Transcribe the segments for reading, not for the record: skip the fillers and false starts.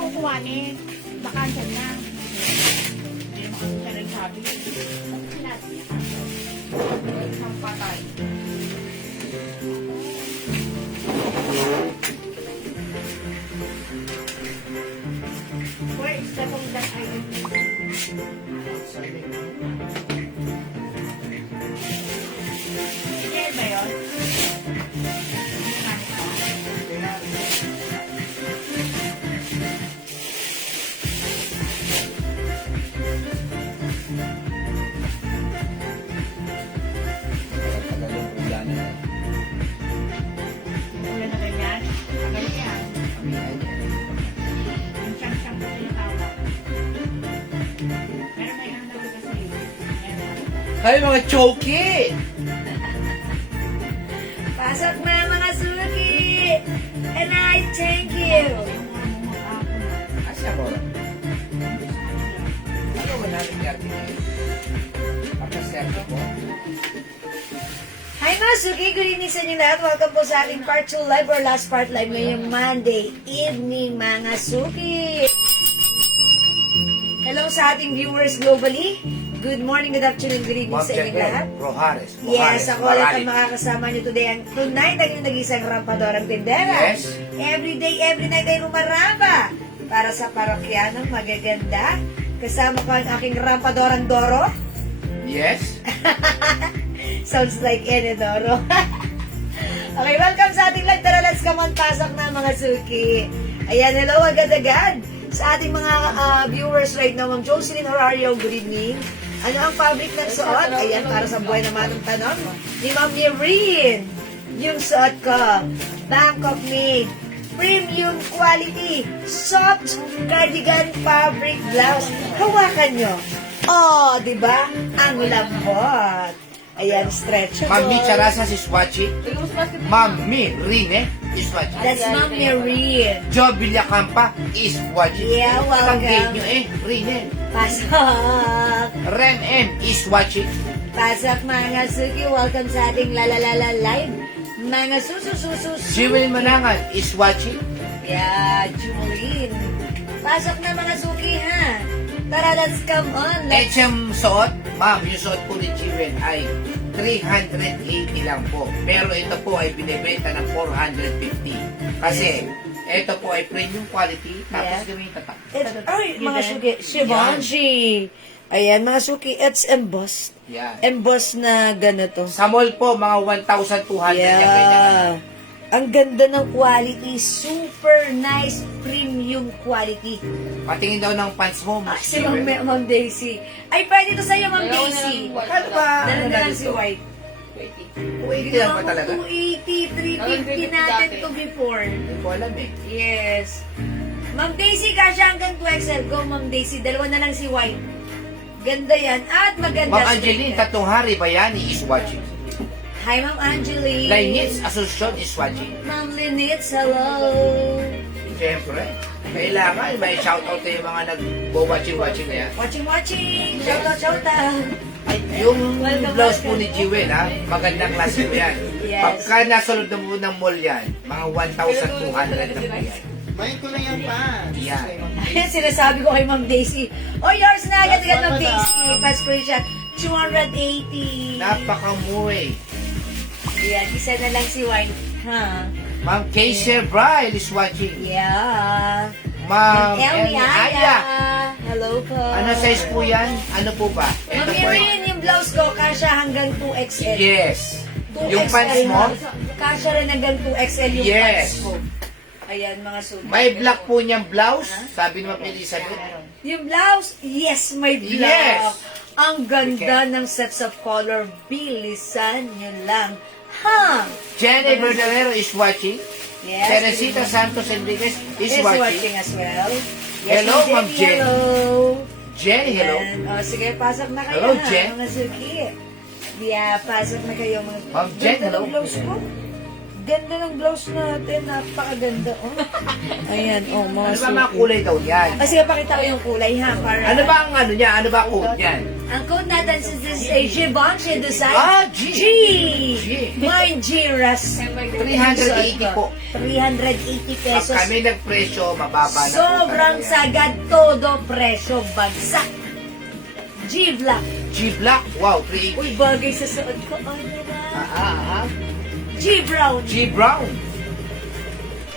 kukuhanin. Baka andyan na. Hindi naman kami na nagsabi. Isang patay. Where is the home that I Yan ba yun? Ulan na ganyan? Ganyan yan. Yung siyang-siyang ko tinatawag. Pero may ano naman kasi. Ayan. Hay mga choki! Pasok na mga suki! And I thank you! Asya ko. Ano ba natin yardi ngayon? Pagka-serve ko. Hi mga suki! Good evening sa inyo lahat. Welcome po sa ating part 2 live or last part live ngayong Monday evening mga suki! Hello sa ating viewers globally. Good morning, good afternoon, good evening sa inyo lahat. Rojares. Yes, ako ulit ang makakasama nyo today. Tonight ang yung nag-isang rampadorang tindera. Yes. Every day, every night ay rumaramba para sa parokyanong magaganda. Kasama ko ang aking rampadorang Doro. Yes. Sounds like Enedoro. Okay, welcome sa ating live. Tara, let's come on. Pasok na mga suki. Ayan, hello agad-agad sa ating mga viewers right now. Ma'am Jocelyn Horario, good evening. Ano ang fabric ng suot? Ayan, para sa buhay naman ang tanong ni Ma'am Irene. Yung suot ko, Bangkok made, premium quality, soft cardigan fabric blouse. Hawakan nyo. Oh, di ba? Ang lambot. Ayan, stretchable. Mami Charasa si Swatchy. Mami Rine is Swatchy. That's Ma'am Irene. Joe Villacampa is Swatchy. Yeah, welcome. Tanggay nyo Rine. Pasok. Ren M is Swatchy. Pasok mga suki. Welcome sa ating lalalala live. Mga susu. Jewel Manangan is Swatchy. Yeah, Julie. Pasok na mga suki ha. Tara, let's come on. Let's... HM suot, ma'am, yung suot po ni Jewel ay 380 lang po. Pero ito po ay binibenta ng 450. Kasi ito po ay premium quality, tapos Yeah. gawin yung tatak. Ay, mga suki. Shivanji. Ayan, mga suki. It's embossed. Yan. Embossed na ganito. Sa mall po, mga 1,200 yan ganyan. Yeah. Ang ganda ng quality. Super nice premium quality. Patingin daw ng pants mo, Ah, Miss si Jewel. Ma'am Daisy. Ay, pwede to sa'yo, Ma'am Daisy. Ano ba? Dala na lang si White. 280 lang ba talaga? 280, 350 natin to before. Hindi ko alam eh. Yes. Ma'am Daisy, kasya hanggang 2XL. Go, Ma'am Daisy. Dalawa na lang si White. Ganda yan. At maganda. Ma'am Angeline, tatlong hari, bayani is watching. Hi, Ma'am Angeline. Lainits, Asosyon is watching. Ma'am Linitz, hello. Siyempre, kailangan may shoutout na yung mga nag-watching na yan. Watching. Shout out. Ay, yung Welcome, blouse po welcome. ni Jewel, ha? Magandang klase po yan. Yes. Pagka nasunod na po ng mall yan, mga 1,200 na po yan. Main ko lang yan pa. Yan. Ayan, sinasabi ko kay Ma'am Daisy. Oh, yours na agad-agad, Ma'am Daisy. Pa-screenshot. 280. Napakamuwi. Ayan, isa na lang si White. Ha? Ma'am Kayser Bryle is watching. Yeah. Ma'am Elmi Aya. Aya. Hello po. Ano size po yan? Ano po ba? Ma'am Ito po ay- Irene, yung blouse ko, kasha hanggang 2XL. Yes. 2XL Yung pants mo, kasha rin hanggang 2XL yung Yes. pants ko. Ayan, mga suit. may black po niyang blouse. Sabi ni Ma'am Elizabeth. Yung blouse, yes, may black. Yes. Ang ganda ng sets of color. Bilisan nyo lang. Ha? Jenny Verdadero is watching. Yes. Teresita Santos Enriquez is Is watching. watching as well. Hello, Ma'am Jen. Hello. Jenny, hello. Ayan. O, sige, pasok na kayo. Hello, ha, Jen. Mga suki. Yeah, pasok na kayo. Mga... Ma'am Jen, Ganda hello. ng blouse ko. Ganda ng blouse natin. Napakaganda, oh. Ayan, oh, mga Ano ba mga suki. kulay daw yan? Kasi pakita ko yung kulay, ha? Para... Ano ba ang ano niya? Ano ba ang code niyan? Ang code natin is a Givenchy design. Ah, G. G! G. Mine G, Ras. 380 po. 380 Pag pesos. kami nagpresyo, mababa na po Sobrang talaga yan. sagad, todo presyo, bagsak. G-Black. G-Black, wow, 380. Uy, bagay sa suot ko. Ay, diba? G-Brown. G-Brown,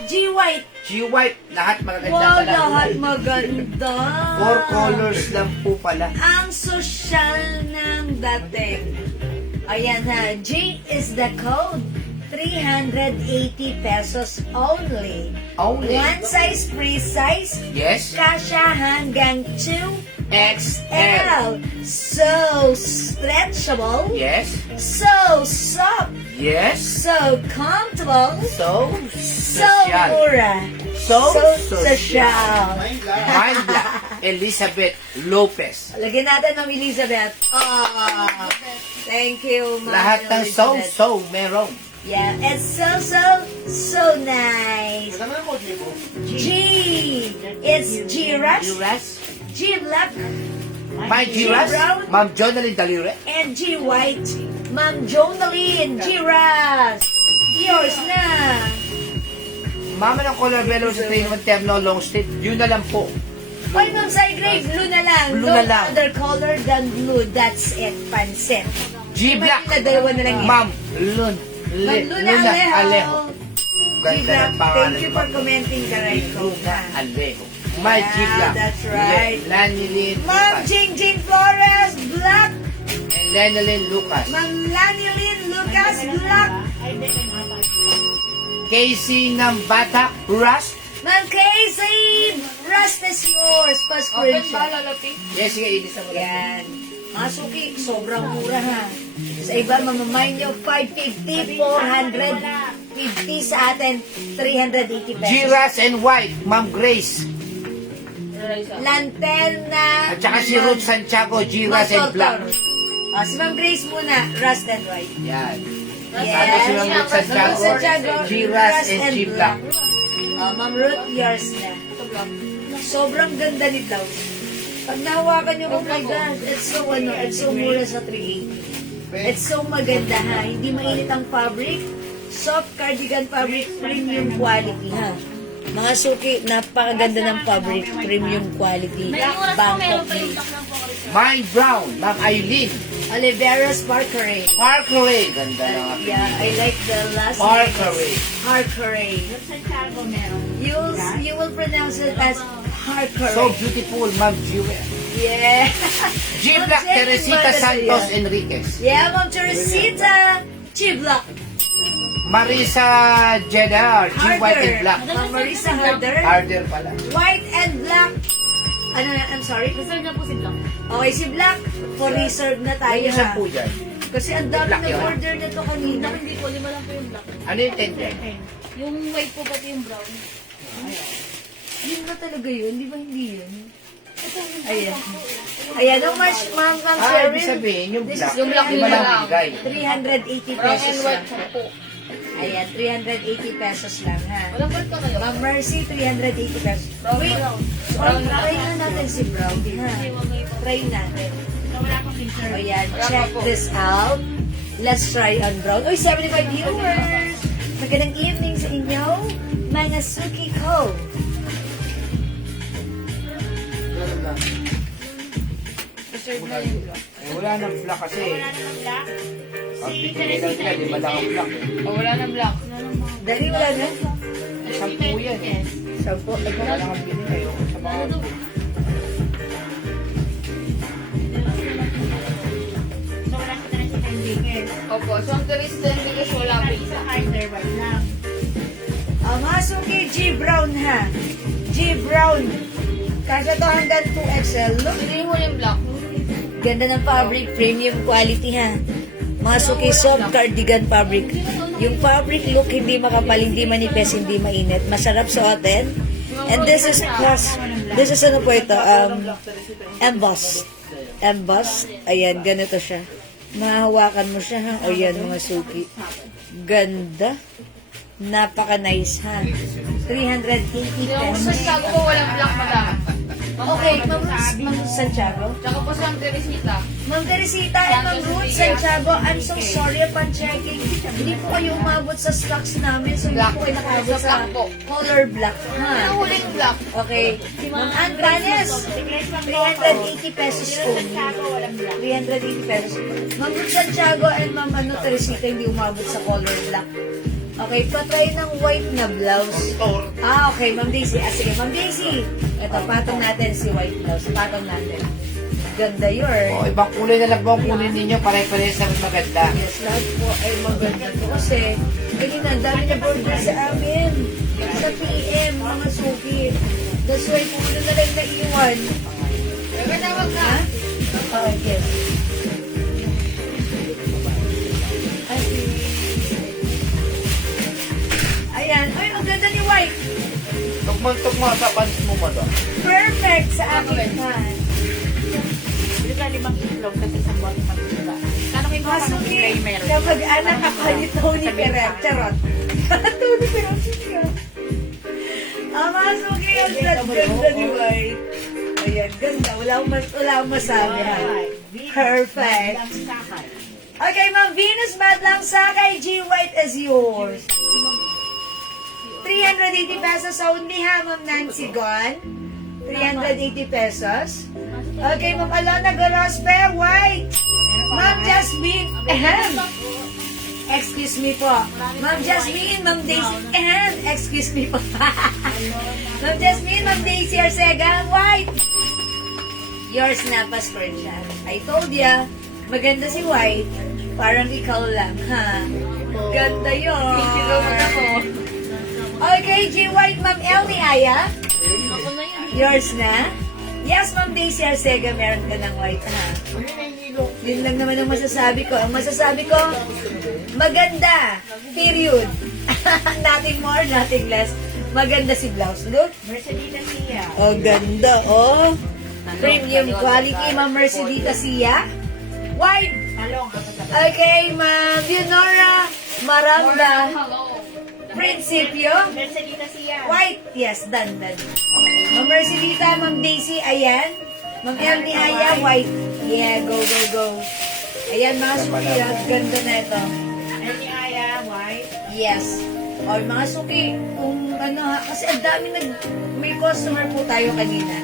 G-White. G-White, lahat magaganda Wow, pala. lahat maganda. 4 colors lang po pala. Ang sosyal ng dating. Ayan ha, G is the code. 380 pesos only. Only. One size, free size. Yes, Kasha hanggang 2XL. XL. So stretchable. Yes, So soft. yes. So comfortable. So, So social. mura. So, social. social. Mind Black, Elizabeth Lopez. Lagyan natin ng Elizabeth. Ah, thank you, Ma'am Lahat ng Elizabeth. so meron. Yeah, it's so nice. G. It's G-Rush. G-Rush, G-Black. my G-Rush, G-Brown. Ma'am Jonalyn Dalire. And G-White. Ma'am Jonalyn. G-Rush. Yours na. Mama ng color bellow sa 3-in-1 terno long sleeve, yun na lang po. Oy, Ma'am Grade, blue na lang. Blue No na lang. other color than blue. That's it. Pansit. G-Black, Na dalawa na lang yan. Ma'am Ma'am Luna Luna Alejo. Alejo. Ganda G-Black, ng pangalan. thank you for commenting the right code. Luna Alejo. My Yeah, G-Black. that's right. Lanilyn Ma'am Lucas. Jing Jing Flores, black. And Lenilyn Lucas. Ma'am Lanilyn Lucas, black. Casey ng Batak Rust. Ma'am Casey, rest is yours. Pa-screenshot. Yes, sige, ilis na mo lang. Yan. Mga suki, sobrang mura ha. Sa iba, mamamain nyo, 550, 450 sa atin, 380 pesos. G-Ras and White, Ma'am Grace. Lanterna. At saka si Ruth Santiago, G-Ras and Black. Si Ma'am Grace muna, rust and white. Yan. Yes. Ano si Ma'am Ruth Santiago, G-Ras Rust and G-Black. Ma'am Ruth, yours na. Sobrang ganda nito. Pag nahawakan nyo, oh my gosh, it's so mura sa 380. It's so maganda ha. Hindi mainit ang fabric. Soft cardigan fabric, premium quality ha. Mga suki, napakaganda ng fabric, premium quality. Bangkok made. Mine Brown, Ma'am Eileen. Oliveras Parkeray. Parkeray. Ganda na. Yeah, I like the last Parkeray. name. Parkeray. You will pronounce it as Parkeray. So beautiful, Ma'am Jewel. Yeah. G-Black, Ma'am Jenny Teresita Mata Santos siya. Enriquez. Yeah, Ma'am Teresita. G-Black. Marisa Jedar, G-White and Black. Ma'am Marisa Harder. Harder pala. White and black. Ano na, I'm sorry? Reserve na po si Blanc. Okay, si Black. For reserve na tayo Yung isa ha. po dyan. Kasi ang dami Black yun. nag-order na to kanina. Hindi po, 5 lang po yung black. Ano yung tender? Yung white po pati yung brown. Yun ba talaga yun? Di ba hindi yun? Ayan. Ayan, how much, Ma'am Ah, ibig Cheryl? sabihin, yung This black. is yung black Yung nila walang lang. bigay. 380 Brown pesos and white lang. po. Ayan, 380 pesos lang ha. Walang white pa kayo. Ma'am Mercy, 380 pesos. Wait, try na natin si Brown. Ha? Try natin. O yan, check this out. Let's try on Brown. Uy, 75 viewers! Magandang evening sa inyo, mga suki ko. Reserve na yung black. Wala nang black kasi. Pag bibigay lang sila, di ba lang ang black? Wala na black. Dali wala na. Sampu yan eh. Sampo. Wala lang ang binigay. Sa mga Opo, so ang Teresa Enriquez wala po isa. Mga suki, G Brown ha. G Brown. Kasya to hanggang 2XL. Look, Hindi mo yung black. ganda ng fabric, premium quality ha. Mga suki, soft cardigan fabric. Yung fabric look, hindi makapal, hindi manipes, hindi mainit. Masarap suotin. And this is plus, this is ano po ito, embossed. Embossed. Ayan, ganito siya. Mahahawakan mo siya ha. Ayan mga suki. Ganda. Napaka-nice, ha? 380 Yung sa pesos. Chicago ko walang black, madam. Okay, Ma'am Ruth Santiago. Tsaka po sa Teresita. Ma'am Teresita and Ma'am Ruth Santiago, I'm so sorry upon checking. Hindi po kayo umabot sa stocks namin, so hindi Black. po kayo nakabot Sa sa black po. color black, Ano ha? huling black? Okay. Ma'am Ann Panes, 380 pesos only. 380 pesos. Ma'am Ruth Santiago and Ma'am Teresita hindi umabot sa color black. Okay, patry ng white na blouse. Okay, Ma'am Daisy. Sige, Ma'am Daisy. Ito, patong natin si white blouse. Patong natin. Ganda yun. O, ibang kulay na lang po ang kunin ninyo. Pare-parehas na maganda. Yes, lahat po ay maganda po kasi kanina, dami na order sa amin. Sa PM, mga suki. That's why kung ano na lang naiwan. Nagkatawag na. Ha? Oh, yes. Ayan. Ay, ang ganda ni white. Tugma sa pants mo, madam. Perfect sa aking pan. Bili ka 5 kilo kasi sa buwan magkita. Kano kayo mga Masuki, meron? kapag anak ako ni Tony Perez, charot. Tony Perez, Masuki, ang ganda ni White. Ayan, ganda. Wala akong masabi. Ha? Perfect. Okay, Ma'am Venus Madlang Sakay, G White is yours. 380 pesos only ha, Ma'am Nancy Gon. 380 pesos. Okay, Ma'am Alona Gorospe, White. Ma'am Jasmine, excuse me po. Ma'am Jasmine, Ma'am Daisy, excuse me po. Ma'am Jasmine, Ma'am Daisy Arcega, White. Yours na, Pastor Jan. I told ya, maganda si White. Parang ikaw lang, ha? Ganda yun. Okay, G White, Ma'am Elmi Aya. Yours na? Yes, Ma'am Daisy Arcega, meron ka ng white, ha? Yun lang naman ang masasabi ko. Ang masasabi ko, maganda. Period. Nothing more, nothing less. Maganda si blouse. Look. Mercedita siya. Oh, ganda. Oh. Premium quality, Ma'am Mercedita Sia. White. Okay, Ma'am Leonora Maranda. Hello. Principio. Mercedita siya. White. Yes, done. Ma'am Mercedita, Ma'am Daisy, ayan. Ma'am Elmi Aya, white. Yeah, go, go, go. Ayan, mga suki, ganda na ito. Any Aya, white. Yes. O, mga suki, kung ano ha, kasi ang dami may customer po tayo kanina.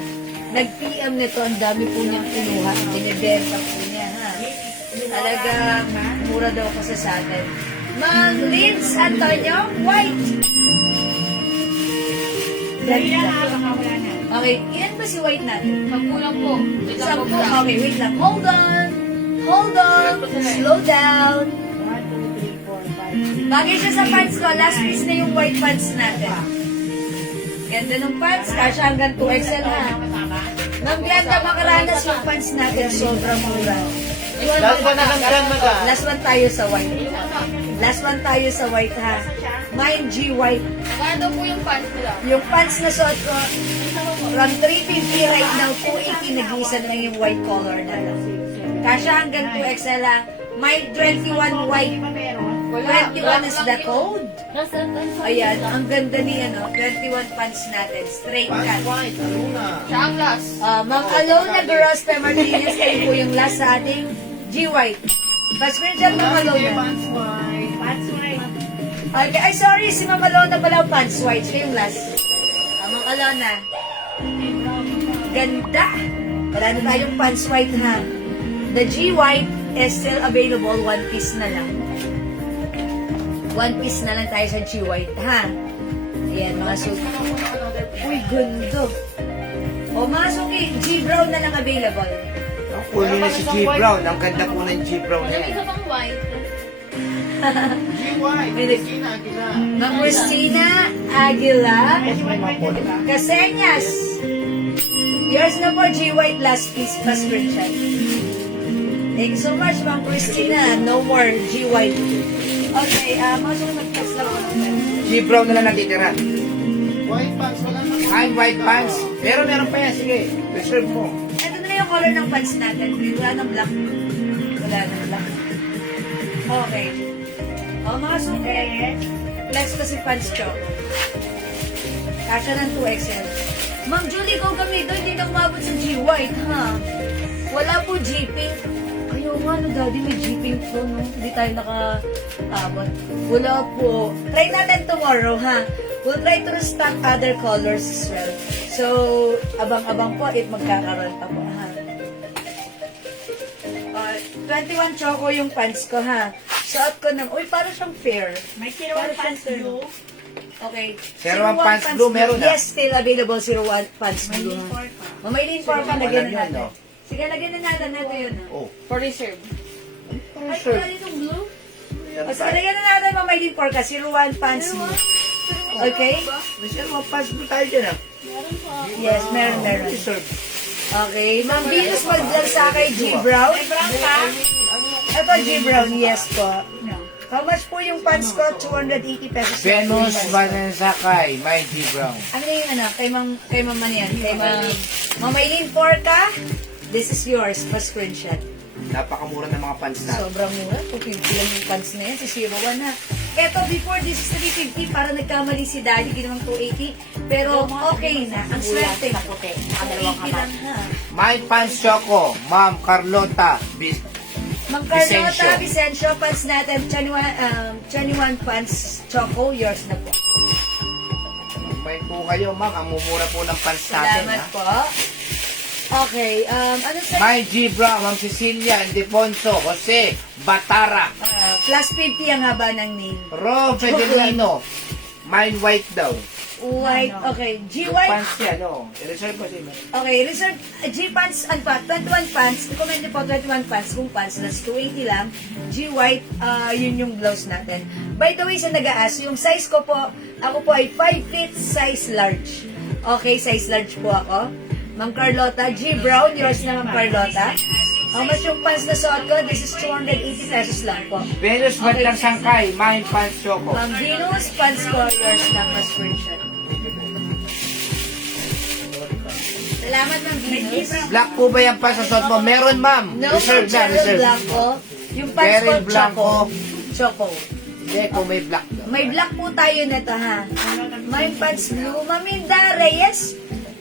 Nag-PM nito, ang dami po niyang kinuha. Binibenta po niya, ha. Talaga, mura daw kasi sa atin. Ma'am Liz Antonio, white. Ganda. Okay, ilan ba si white natin? Magkulang po. Sampu. Okay, wait lang. Hold on. Hold on. Slow down. 1, 2, 3, 4, 5, 6. Bagay siya sa pants ko. Last piece na yung white pants natin. Ganda ng pants. Kasha hanggang 2XL ha. Ma'am Glenda Macaranas, yung pants natin sobrang mura. Last one na lang dyan, madam. Last one tayo sa white. Last one tayo sa white ha. Mine G white. Magkano po yung pants nila? Yung pants na suot ko, from 350 right now, 280 nag-iisa na lang yung white color na lang. Kasha hanggang 2XL ha. My 21 white. 21 is the code. Ayan, ang ganda ni 21 pants natin. Straight cut. Siya ang last. Ma'am Alona Goroste Martinez, kayo po yung last sa ating G-White. Pa-screenshot Ma'am Alona. Okay, ay sorry, si Ma'am Alona pala ang pants white. Siya yung last. Ma'am Alona. Ganda. Wala na tayong pants white ha. The G-White is still available. One piece na lang. One piece na lang tayo sa G-White ha. Ayan, mga suki. Uy, ganda. O mga suki, G-Brown na lang available. Ang cool na si G Brown. Ang ganda po ng G Brown na yan. pang white. Ma'am Christina Aguila. Caseñas. Yours na po, G-White last piece, plus screenshot. Thank you so much, Ma'am Christina. No more G-White. Okay, masuk mag-text lang ako. G Brown na lang natitira. White pants, wala na. Ay, white pants. Pero meron pa yan. Sige, reserve mo. Ito na yung color ng pants natin. Wala nang black. Wala nang black. Okay. O, mga suki. Flex ko si pants ko. Kasha ng 2XL. Ma'am Julie, kung kami ito, hindi na umabot sa G-White, ha? Wala po G-Pink. Ayaw nga, no, daddy, may G-Pink po, no? Hindi tayo naka-abot. Wala po. Try natin tomorrow, ha? We'll try to restock other colors as well. So, abang-abang po if magkakaroon pa po, ha? 21 choco yung pants ko, ha? Suot ko ng, uy, parang siyang fair. May kinuha pants blue. Okay. 01 pants blue, meron na. Yes, still available 01 pants May blue. uniform pa. Mamaylin for pa, Wala lagyan yun, na natin. no? Sige, lagyan na natin yun. Oh, For reserve. Ay, sure. wala ditong blue? Yan O, sige, pa. lagyan na natin mamaylin for ka, 01 pants blue. Okay? May 01 pants blue tayo dyan, ah. Meron po. Yes, meron. Reserve. Okay, Ma'am Venus maglansa kay G Brown. May brown pa? Ito, G Brown, yes po. No. How much po yung pants ko? 280 pesos. Venus Banansakay, my G Brown. Ano yung kay Ma'am Manian? Kay Ma'am Eileen Porca? This is yours, pa-screenshot. Napakamura ng mga pants natin. Sobrang mura. 250 lang yung pants na yan. Si 01 ha. Eto, before this is 350, para nagkamali si Daddy, ginawang 280. Pero okay na. Ang swerte. Sa puti. Nakadalawang 280 lang ha. My pants choco, Ma'am Carlota. Mang Carlota, Vicencio. Vicencio, pants natin. 21 pants choco. Yours na po. May po kayo, Ma'am. Ang mumura po ng pants natin, Salamat ha? po. Okay, ano sa... My G Brown, Ma'am Cecilia Ildefonso, Jose Batara, plus 50 ang haba ng nail. Ro Fedelino, mine white daw. White, okay. G-white. Pants yan, oh. I-reserve ko si Ma'am. Okay, reserve, G-pants, ano pa, 21 pants, recommend niyo po 21 pants, kung pants, that's 280 lang. G-white, yun yung blouse natin. By the way, sa nag-aas, yung size ko po, ako po ay 5 feet, size large. Okay, size large po ako. Ma'am Carlota, G Brown, yours na Ma'am Carlota. How much yung pants na suot ko? This is 280 pesos lang po. Venus Bandang Sangkay, mine pants choco. Ma'am Venus, pants ko, yours na mas screenshot. Salamat, Ma'am Venus. Black po ba yung pants na suot mo? Meron, Ma'am. No, Reserve na, Cheryl reserve. Blanco. Yung pants ko, Cheryl Blanco. Choco. Hindi, kung may black daw. May black po tayo nito, ha? May pants blue. Maminda Reyes.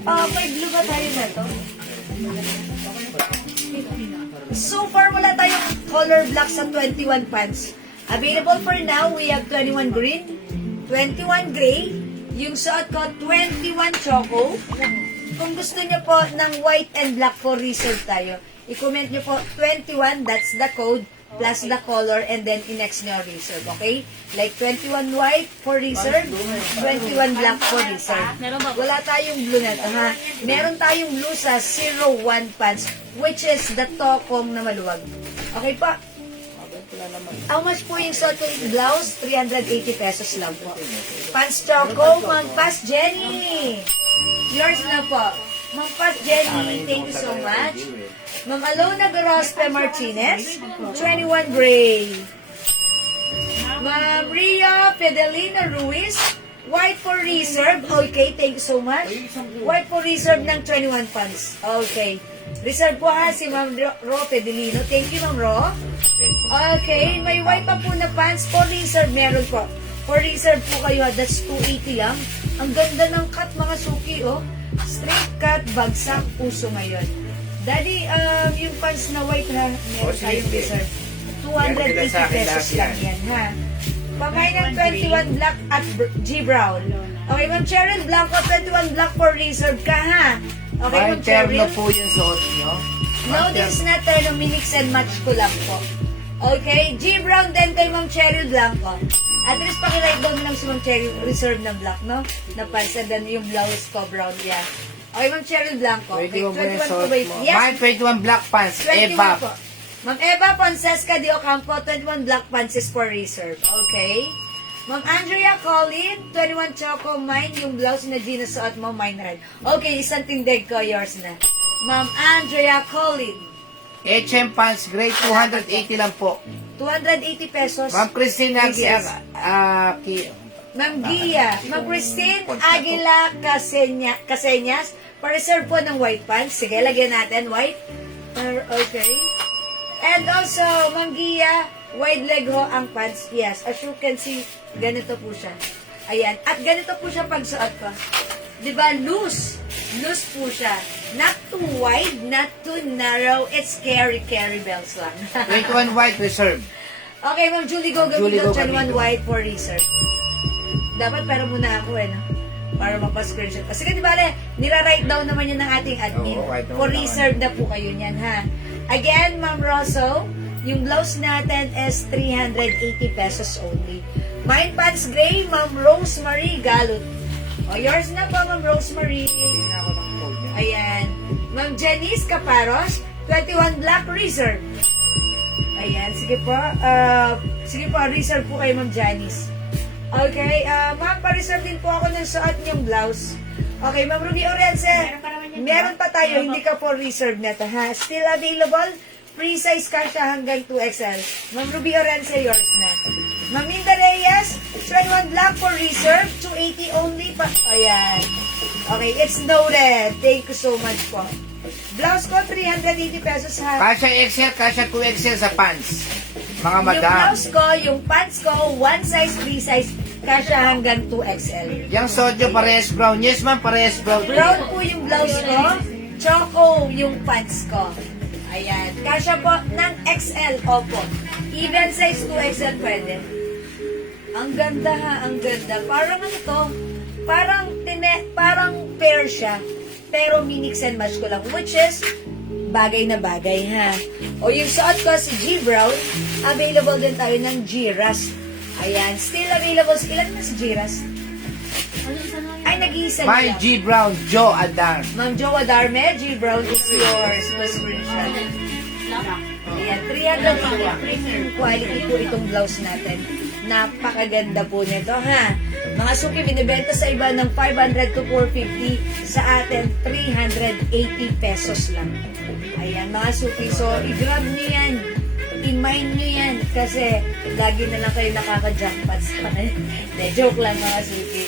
May blue ba tayo na to? So far, wala tayong color black sa 21 pants. Available for now, we have 21 green, 21 gray, yung suot ko, 21 choco. Kung gusto niyo po ng white and black po, reserve tayo. I-comment niyo po 21, that's the code, plus the color, and then i-next niyo reserve, okay? Like 21 white for reserve, 21 black for reserve. Wala tayong blue na ito, ha? Meron tayong blue sa 01 pants, which is the tokong na maluwag. Okay pa? How much po yung suot yung blouse? 380 pesos lang po. Pants choco, Ma'am Pas Jenny. Yours na po. Ma'am Pas Jenny, thank you so much. Ma'am Alona Gorospe Martinez, 21 gray. Ma'am Ria Fedelina Ruiz, white for reserve. Okay, thank you so much. White for reserve ng 21 pants. Okay. Reserve po ha si Ma'am Ro Fedelino. Thank you, Ma'am Ro. Okay, may white pa po na pants for reserve. Meron po. For reserve po kayo ha. That's 280 lang. Ang ganda ng cut mga suki, oh. Straight cut, bagsak, uso ngayon. Daddy, yung pants na white ha, meron tayong reserve. 280 pesos lang yan, ha? Pamay ng 21 black at G Brown. Okay, Ma'am Cheryl Blanco, 21 black for reserve ka, ha? Okay, Mine Ma'am terno Cheryl? po yung suot nyo. No, this is not terno, minix and match ko lang po. Okay, G Brown din kay Ma'am Cheryl Blanco. At least pakilike down lang si Ma'am Cheryl, reserve ng black, no? Na pants, and then yung blouse ko, brown, yan. Okay, Ma'am Cheryl Blanco. Okay, 21 po ba yun? Yes, Mine 21 black pants, 21 Eva. po. Ma'am Eva Francesca de Ocampo, 21 black pants is for reserve. Okay. Ma'am Andrea Colin, 21 choco, mine yung blouse na Gina suot mo, mine red. Okay, isang tindig ko, yours na. Ma'am Andrea Colin, H&M pants, grade 280 lang po. 280 pesos. Ma'am Christine Yes. Ma'am Gia, Ma'am Christine Aguila Caseñas, pa-reserve po ng white pants. Sige, lagyan natin white. Okay. And also, Ma'am Gia, wide leg ho ang pants. Yes, as you can see, Ganito po siya. Ayan. At ganito po siya pag suot ko. Diba? Loose. Loose po siya. Not too wide, not too narrow. It's carry bells lang. 21 white reserve. Okay, Ma'am Julie, go Julie, gamitin go 21 gamitin. white for research. Dapat pero muna ako no? Para mapa-screenshot. Kasi di ba, nira-write down naman yun ng ating admin. Oo, kahit naman For naman. reserve na po kayo niyan, ha? Again, Ma'am Rosso, yung blouse natin is 380 pesos only. Mine pants gray, Ma'am Rosemary Galot. O, yours na po, Ma'am Rosemary. Tingnan ako ng code niya. Ayan. Ma'am Janice Caparos, 21 black reserve. Ayan, sige po. Sige po, reserve po kayo, Ma'am Janice. Okay, ma'am, pa-reserve din po ako ng suot niyong blouse. Okay, Ma'am Ruby Orense, meron pa tayo, hindi ka po reserve na to, ha? Still available, free size ka siya hanggang 2XL. Ma'am Ruby Orense, yours na. Ma'am Minda Reyes, 21 black for reserve, 280 only pa. Ayan. Okay, it's noted. Thank you so much po. Blouse ko, 380 pesos, ha? Kasha XL, kasha 2XL sa pants. Mga Yung madam. blouse ko, yung pants ko, 1 size, 3 size, kasya hanggang 2XL. Yung sodio parehas brown. Yes ma'am, parehas brown. Brown po yung blouse ko, choco yung pants ko. Ayan. Kasya po ng XL, opo. Even size 2XL pwede. Ang ganda ha, ang ganda. Parang ano to, parang pair siya. Pero minix and match ko lang, which is bagay na bagay ha. O yung suot ko si G Brown, available din tayo ng G Rust. Ayan, still available. Ilan na si G Rust? Ay, nag-iisa My lang. G Brown, Joe Adar. Ma'am Jo Adarme, G Brown is yours. Mas screenshot. Ayan, 300 premium quality po itong blouse natin. Napakaganda po nito, ha? Mga suki, binibenta sa iba ng 500 to 450. Sa atin, 380 pesos lang. Ayan, mga suki. So, i-grab nyo yan. I-mind nyo yan. Kasi, lagi na lang kayo nakaka-jackpot sa akin. De, joke lang, mga suki.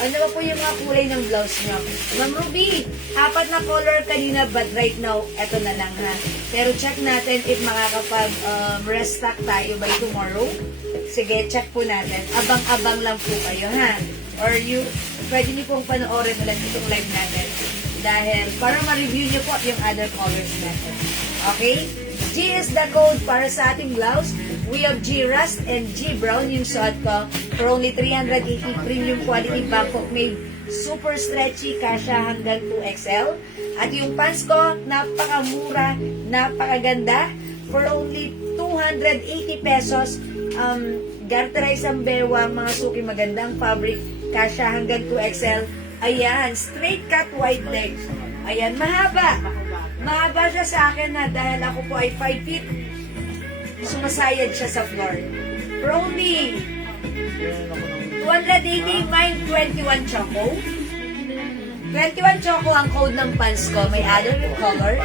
Ano ba po yung mga kulay ng blouse nyo? Ma'am Ruby, 4 na color kanina, but right now, eto na lang, ha? Pero check natin if makakapag-restock tayo by tomorrow. Sige, check po natin. Abang-abang lang po kayo, ha? Or pwede niyo pong panoorin ulit itong live natin. Dahil, para ma-review niyo po yung other colors natin. Okay? G is the code para sa ating blouse. We have G Rust and G Brown yung suot ko for only 380 premium quality Bangkok made. Super stretchy, kasha hanggang 2XL. At yung pants ko, napakamura, napakaganda for only 280 pesos. Garterize ang bewang, mga suki, magandang fabric, kasha hanggang 2XL. Ayan, straight cut white leg. Ayan, mahaba. Mahaba siya sa akin na dahil ako po ay 5 feet. Sumasayad siya sa floor. For only 280, mine 21 choco. 21 choco ang code ng pants ko. May other color.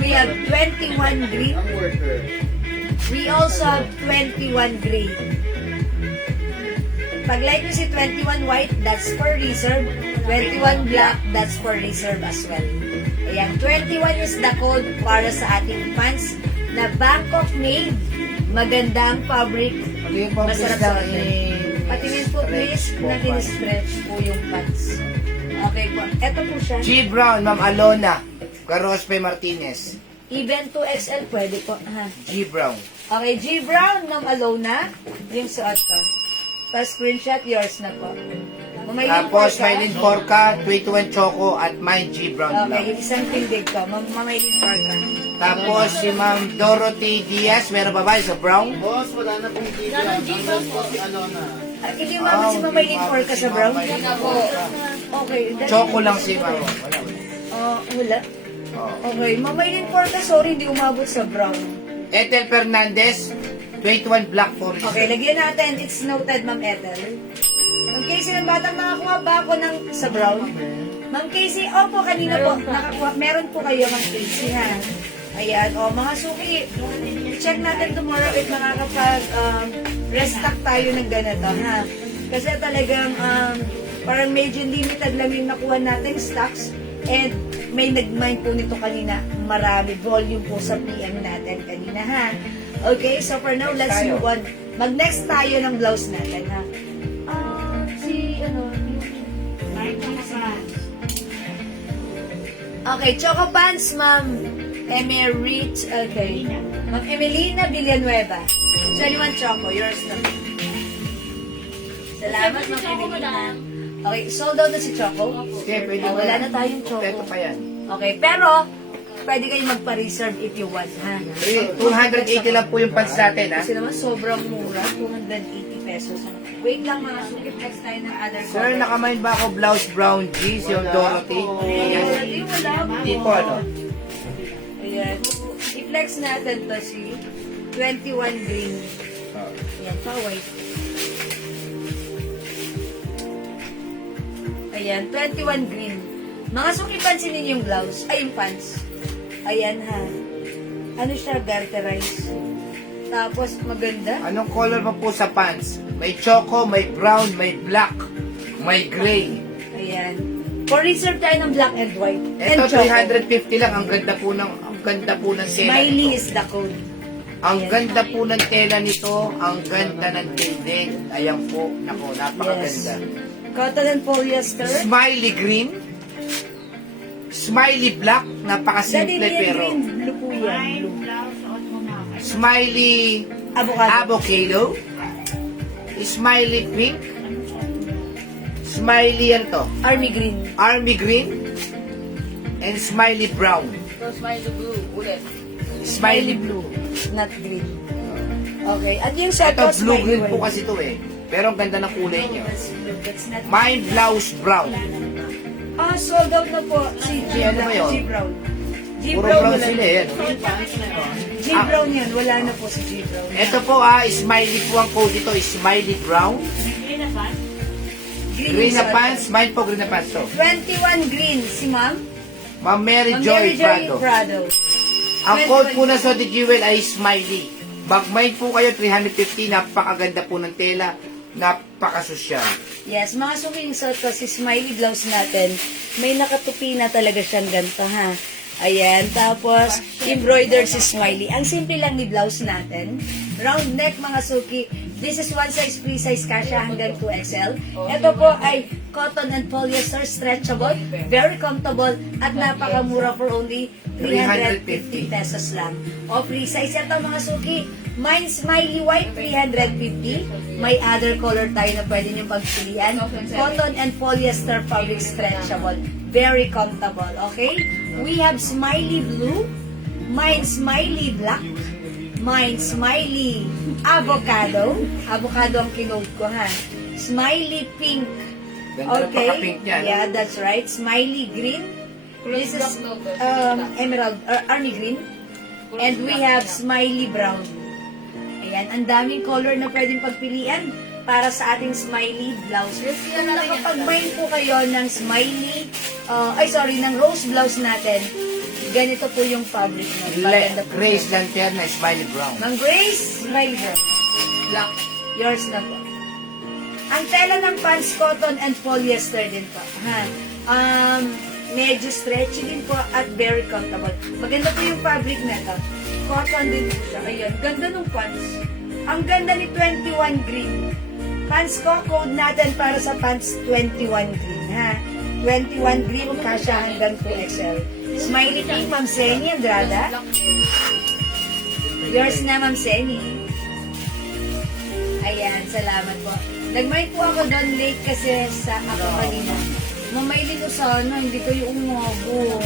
We have 21 green. We also have 21 gray. Pag like nyo si 21 white, that's for reserve. 21 black, that's for reserve as well. Ayan, 21 is the code para sa ating pants na Bangkok made. Magandang fabric. Masarap sa atin. Patingin po please na in-stretch po yung pants. Okay po. Ito po siya. G Brown, Ma'am Alona. Carospe Martinez. Even 2XL pwede po. Ha? G Brown. Okay, G Brown ng Alona. Yung suot ko. Pa-screenshot, yours na po. Tapos, Maylin Porca, 21 Choco at my G Brown Okay, blouse. isang tindig ko. Mamaylin Porca. Tapos, si Ma'am Dorothy Diaz, meron ba ba sa brown? Boss, wala na pong video. Ang boss po si Alona. Hindi umabot si Mamaylin Porca sa brown? Okay. Choco lang si Ma'am. Wala. Wala. Oh. Okay, Mamaylin Porca, sorry, hindi umabot sa brown. Ethel Fernandez, 21 black for Okay, lagyan natin. It's noted, Ma'am Ethel. Ma'am Casey, ng batang nakakuha ba ako ng sa brown? Ma'am Casey, opo, kanina po, nakakuha. Meron po kayo, Ma'am Casey, ha? Ayan, mga suki. Check natin tomorrow if makakapag-restock tayo ng ganito, ha? Kasi talagang, parang medyo limited lang yung nakuha natin stocks. And may nag-mind po nito kanina, marami volume po sa PM natin kanina, ha? Okay, so for now, let's move on. Mag-next tayo ng blouse natin, ha? Okay, Choco Pants, Ma'am Emerit. Okay. Ma'am Emelina Villanueva. So, naman Choco, yours na. Salamat, Ma'am Emelina. Okay, sold out na si Choco. Okay, pwede Oh, wala na tayong Choco. Ito pa yan. Okay, pero, pwede kayo magpa-reserve if you want, ha? 280 lang po yung pants natin, ha? Kasi naman, sobrang mura. 280 pesos. Wait lang, mga sukit. Next tayo ng other Sir, color. nakamind ba ako blouse brown jeans, yung Dorothy? Yes. Hindi, wala. Hindi po, ano? Ayan. I-flex natin to si 21 green. Ayan, pa white. Ayan, 21 green. Mga suki, pansinin yung blouse. Ay, yung pants. Ayan, ha. Ano siya, garterized. Tapos, maganda. Anong color pa po sa pants? May choco, may brown, may black, may gray. Ayan. For reserve tayo ng black and white. Ito, And choco. 350 lang. Ang ganda po ng tela Smiley nito. is the code. Ang ganda po ng tela nito. Ang ganda ng tinding. Ayan po. Nako, napakaganda. Cotton and polyester. Smiley green. Smiley black. Daddy, Napakasimple yan pero. green. Blue po yan. Ay, Blue. blouse, suot mo na. Smiley Avocado. avocado. Smiley pink. Smiley yan to. Army green. Army green. And smiley brown. Smiley blue, ulit. Smiley blue. Not green. Okay. At yung Ito shortcuts, blue smiley green po white. kasi to eh. Pero ang ganda ng kulay niya. That's blue. That's not My blouse brown. Ah, sold out na po si G. Ano ba yun? G Brown. G Puro Brown. brown wala sila na. eh. G Brown yan. Wala na po si G Brown. Ito po smiley po ang code dito. Smiley brown. Nag-green na ba? Green na shortcut. pants. Mine po green na pants to. 21 green. Si Ma'am? Ma'am Mary Ma'am Joy Mary Joy Prado. Prado. Ang code po na sa The Jewel ay smiley. Mag-mine po kayo 350. Napakaganda po ng tela. Napakasosyal. Yes, mga suking suot ko si smiley blouse natin. May nakatupi na talaga siyang ganito, ha? Ayan, tapos embroidered si smiley. Ang simple lang ni blouse natin. Round neck, mga suki. This is one size, free size kasha hanggang 2XL. Ito po ay cotton and polyester, stretchable, very comfortable, at napakamura for only 350 pesos lang. O free size ito, mga suki. Mine smiley white, 350. May other color tayo na pwede niyong pagpilian. Cotton and polyester fabric stretchable. Very comfortable, okay? We have smiley blue, mine smiley black, mine smiley avocado. Avocado ang kinode ko, ha? Smiley pink. Ganda ng Okay. pagka-pink niya, no? Yeah, that's right. Smiley green. This is emerald, army green. And we have smiley brown. Ayan, ang daming color na pwedeng pagpilian para sa ating smiley blouse. Kung nakapag-bind po kayo ng smiley, ng rose blouse natin, ganito po yung fabric mo. Maganda po. Grace Lanterna, smiley brown. Mang Grace, smiley brown. Black. Yours na po. Ang tela ng pants, cotton and polyester din po. Ha? Medyo stretchy din po at very comfortable. Maganda po yung fabric na ito. Cotton din po siya. Ayan, ganda ng pants. Ang ganda ni 21 green. Pants ko, code natin para sa pants 21 green, ha? 21 green, kasha hanggang 2XL. Smiley pink, Ma'am Seni Andrada. Yours na, Ma'am Seni. Ayan, salamat po. Nag-mind po ako doon late kasi sa ako kanina. Mamailin ko sana, hindi kayo umabot.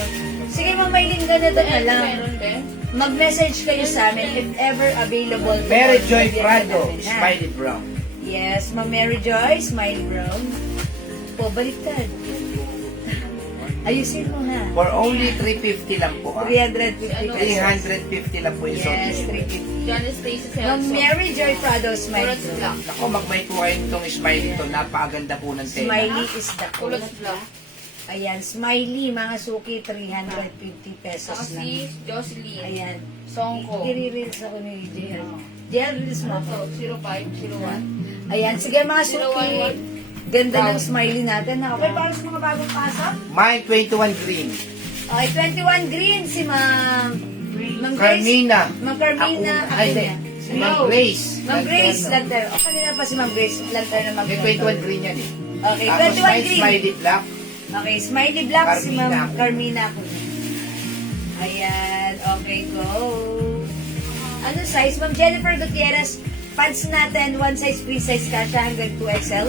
Sige, mamailin ganito na lang. Mag-message kayo sa amin if ever available. Mary Joy Prado, Natin, ha? smiley brown. Yes, Ma'am Mary Joy, Smiley Brown. Po, baliktad. Ayusin mo, ha? For only 350 lang po. 350 pesos. 350 lang po yung Yes, sold. 350. Janice Stacy Ma'am Mary Joy Prado, Smiley Kulot Brown. black. Ako, mag-may po kayo nitong smiley to. Napakaganda po ng tela. Smiley is the Kulot code. black. Ayan, Smiley, mga suki, 350 pesos Ako lang. si Jocelyn. Ayan. Songko. I-reels ako ni JL. JL, reels mo ako. 0501. Ayan, sige mga suki. 011. Ganda ng smiley natin. Okay, para sa mga bagong pasok. Mine 21 green. Okay, 21 green si Ma'am Grace. Carmina. Ma'am Carmina. Ako, ay, hindi. Si Ma'am Grace. Ma'am Grace Lanterna. Lanter. O, kanina pa si Ma'am Grace Lanter na May 21 green yan eh. Okay, Tapos 21 mine green. smiley black. Okay, smiley black si Ma'am Carmina. Carmina ako. Ayan, okay, go. Ano size? Ma'am Jennifer Gutierrez, pants natin, one size free size kasha hanggang 2XL.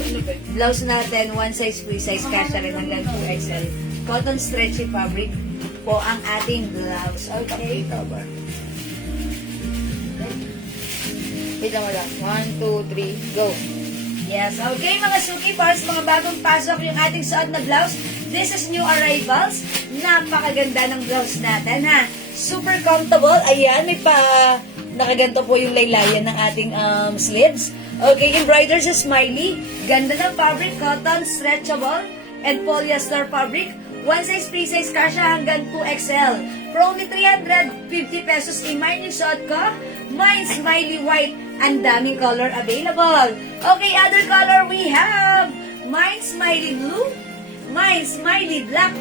Blouse natin, one size free size kasha rin hanggang 2XL. Cotton stretchy fabric po ang ating blouse. Okay? Kita ba? Wait lang mo lang. 1, 2, 3, go. Yes. Okay, mga suki bars, mga bagong pasok yung ating suot na blouse. This is new arrivals. Napakaganda ng blouse natin, ha? Super comfortable. Ayan, may nakaganto po yung laylayan ng ating sleeves. Okay, embroidered sa smiley. Ganda ng fabric, cotton, stretchable, and polyester fabric. One size, free size kasha hanggang 2XL. For only 350 pesos, i-mine yung suot ko. Mine smiley white. Ang daming color available. Okay, other color we have mine smiley blue, mine smiley black,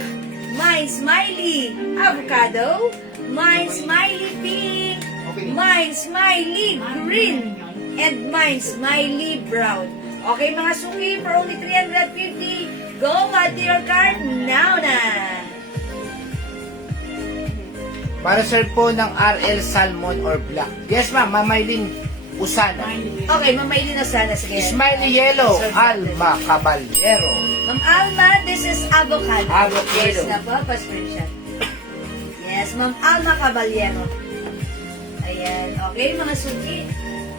mine smiley avocado, mine smiley pink, mine smiley green, and mine smiley brown. Okay, mga suki, for only 350, go add to your cart now na. Para sir po ng RL Salmon or Black. Yes ma'am, Mamaylin Usana. Okay, mamaili na sana. Sige. Smiley Yellow, Sir, Alma Caballero. Ma'am Alma, this is avocado. Avocado. Yes na po, pa-screenshot. Yes, Ma'am Alma Caballero. Ayan. Okay, mga suki.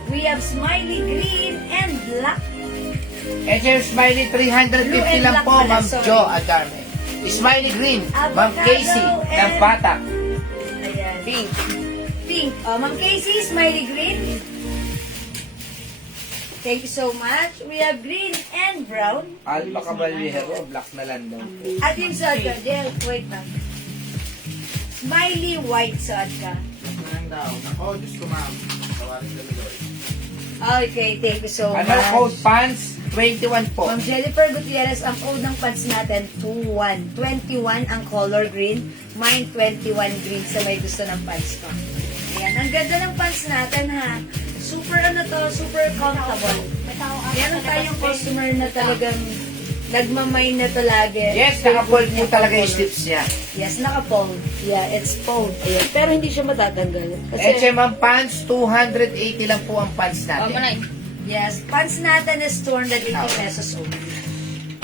We have smiley green and black. And sir, Smiley Blue 350 and lang black po, pala, Ma'am sorry. Jo Adame. Smiley Green, Ma'am Avocado Casey ng and- Batak. Ayan. Pink. Pink. Oh, Ma'am Casey, smiley green. Thank you so much. We have green and brown. Alma Caballero, black na lang daw po. At yung suot ka, Jel, wait na. Smiley white suot ka. Nang daw. Ako, Diyos ko ma'am. Tawarin kami doon. Okay, thank you so Ano, much. code pants, 21 po. Ma'am Jennifer Gutierrez, ang code ng pants natin, 21. 21 ang color green. Mine, 21 green sa may gusto ng pants ko. Ayan, ang ganda ng pants natin, ha. Super ano to, super comfortable. Meron tayong customer na talagang nagmamay na to lagi. Yes, naka-fold po talaga yung slips niya. Yes, naka-fold. Yeah, it's fold. Ayan. Pero hindi siya matatanggal. H&M pants, 280 lang po ang pants natin. Yes, pants natin is 280 pesos only.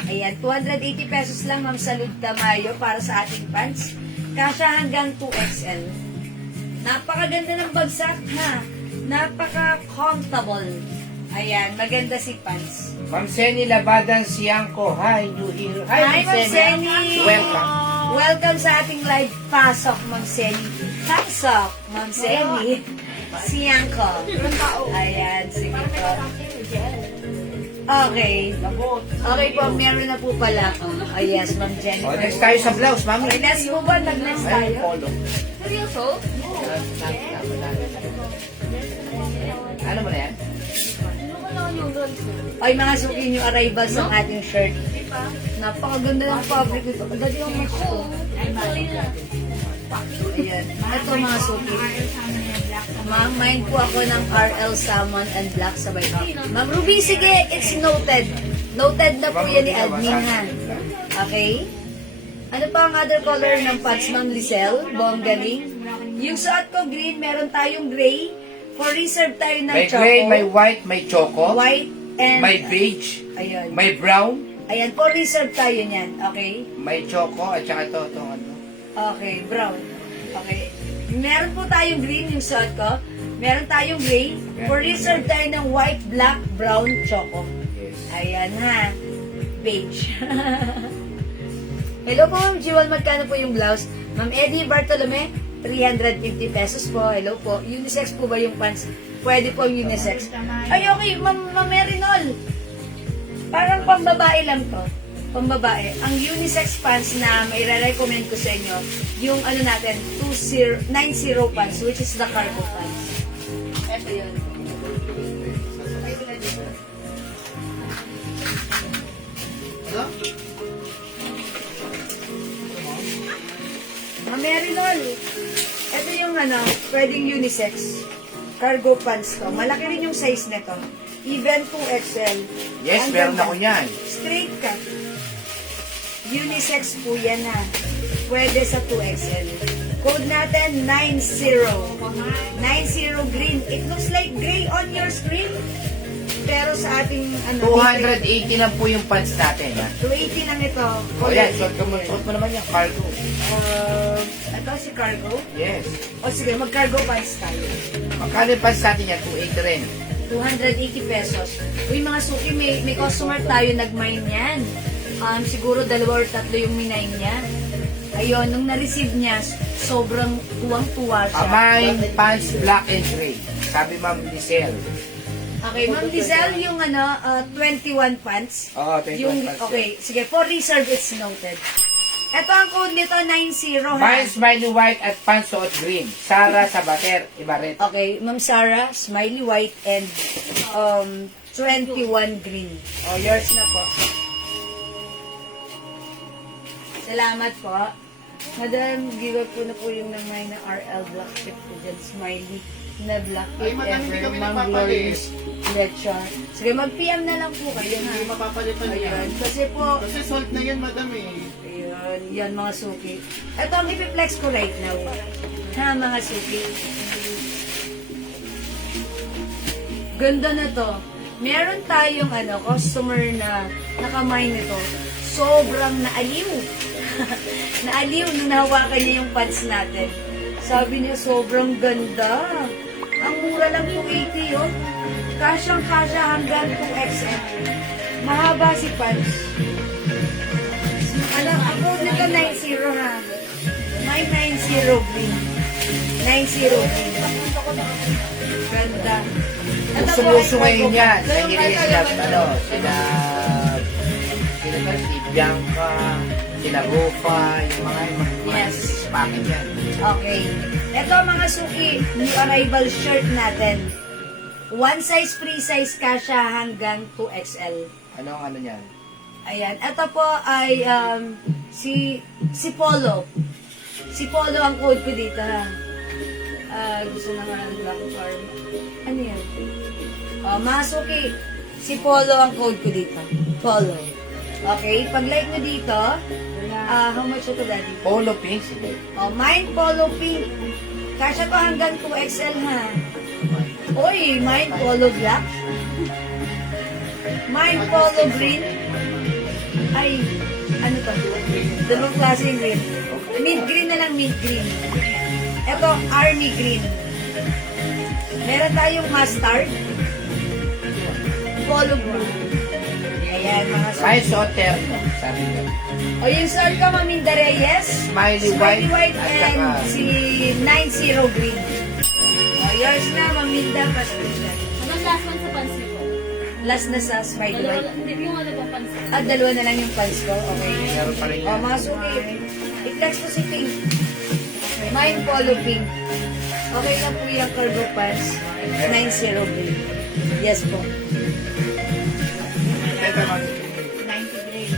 Ayan, 280 pesos lang, Ma'am Salud Tamayo para sa ating pants. Kasya hanggang 2XL. Napakaganda ng bagsak, ha? Napaka-comfortable. Ayan, maganda si pants. Ma'am Seni Labadan Siangco, hi, new hero. Hi, Ma'am Seni. Welcome. Welcome sa ating live pasok, Ma'am Seni. Pasok, Ma'am Seni. Siyangko. Ayan, sige po. Okay. Okay po, meron na po pala ako. Oh, yes, Ma'am O, Jennifer. next tayo sa blouse, ma'am. Okay, let's move on. Nag-next Ay, tayo. polo. Seryoso? Ano mo na yan? Ay, mga suki yung arrivals ng ating shirt. Napakaganda ng fabric nito. Agad yung match to. Ayan. Ito mga suki. Ma'am, mind po ako ng RL Salmon and Black sabay. Ma'am Ruby, sige, it's noted. Noted na po yan ni admin, ha? Okay? Ano pa ang other color ng pants, Ma'am Lisel? Bonggaling. Yung suot ko green, meron tayong gray. For reserve tayo ng May choco. gray, may white, may choco. White and... May beige. Ayun. May brown. Ayan, for reserve tayo niyan. Okay? May choco. At saka ito, ano. Okay, brown. Okay. Meron po tayong green yung suot ko. Meron tayong gray. For reserve tayo ng white, black, brown, choco. Yes. Ayan ha. Beige. Hello po, Ma'am Jewel. Magkano po yung blouse? Ma'am Eddie Bartolome, 350 pesos po. Hello po. Unisex po ba yung pants? Pwede po unisex. Ay, okay. Ma'am Merinol. Parang pambabae lang to. Pambabae. Ang unisex pants na may recommend ko sa inyo, yung ano natin, 90 pants, which is the cargo pants. Ito yun. Ano? Merinol. Ito yung ano, pwedeng unisex. Cargo pants to. Malaki rin yung size nito. Even 2XL. Yes, Ang meron ganda. ako yan. Straight cut. Unisex po yan ha. Pwede sa 2XL. Code natin 90. 90 green. It looks like gray on your screen. Pero sa ating 280 lang po yung pants natin. Ha? 280 lang ito. O yan, suot mo naman yung cargo. Ito si cargo. Yes. O sige, mag-cargo pants tayo. Magkano yung pants natin yan? 280 rin. 280 pesos. Uy mga suki, may customer tayo nag-mine yan. Siguro 2 or 3 yung minine niya. Ayun, nung na-receive niya, sobrang tuwang-tuwa siya. Mine pants black and gray. Sabi Ma'am Lizelle. Okay, Ma'am Lizelle, yung 21 pants. Oo, 21 Yung, pants. okay, sige, for reserve it's noted. Ito ang code nito, 90 ha. Mine smiley white at pants suot green. Sara Sabater, Ibaret. Okay, Ma'am Sarah, smiley white and 21 green. Oh, yours na po. Salamat po. Madam, give up po na po yung namay na RL Black Chip po dyan. Smiley na Black Ay, Chip madam, hindi ever. kami Ma'am nagpapalit. Glorious Lecha. Sige, mag-PM na lang po kayo ha. Hindi mapapalitan Ayun. yan. Kasi po, Kasi sold na yan, madam eh. ayun, yan mga suki. Ito ang ipiplex ko right now. Ha, mga suki. Ganda na to. Meron tayong customer na nakamine nito. Sobrang naaliw. Naaliw nung nahawakan niya yung pants natin. Sabi niya, sobrang ganda. Ang mura lang 280 yun. Kasyang-kasya hanggang 2XL. Mahaba si pants. Alam, ako nito 90 ha. May 90 green. 90 green. Ganda. Ito po ay Gusto ngayon yan. Ngayon Nangyayari kayo sila, naman sila si Bianca, sila Rufa, yung mga Yes. packet yan. Okay. Ito mga suki, new arrival shirt natin. One size, free size kasha hanggang 2XL. Ano ang ano yan? Ayan. Ito po ay si Polo. Si Polo ang code ko dito ha. Gusto naman ang black farm. Ano yan? Mga suki, si Polo ang code ko dito. Polo. Okay, pag like mo dito, how much ito daddy? Polo pink, sige. Mine Polo pink. Kasya to hanggang 2XL ha. Uy, mine Polo black. Mine Polo green. Ay, ano to? Dalawang klaseng green. Mint green na lang, mint green. Ito, army green. Meron tayong mustard. Polo blue. Ayan, mga Ay, suot terno, sabi niya. O yung sir ko, Maminda Reyes. Smiley Smiley white, white at and saka- si 90 green. O yours na, Maminda Pascual. Anong last one sa pansi ko? Last na sa Smiley Dalawa, white. hindi yung ano ba pansi? Dalawa na lang yung pants ko. Okay. Meron pa rin O yan. mga suki, i-flex ko si pink. Mine polo pink. Okay lang po yung cargo pants. 90 green. Yes po. Ito, mag- 90 grade.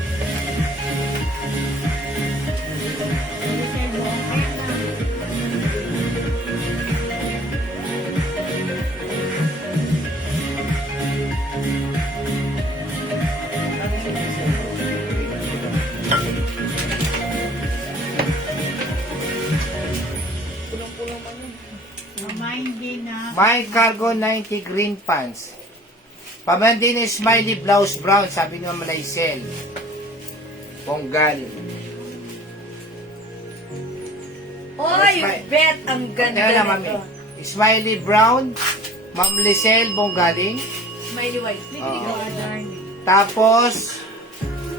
My cargo 90 green pants. Pamandin is smiley blouse brown, sabi ng Malaysel. Ponggal. Oy, Smile. bet ang ganda Teka lang, mami. nito. Smiley brown, Ma'am Lisel, Bonggaling. Smiley white. Oo. Tapos,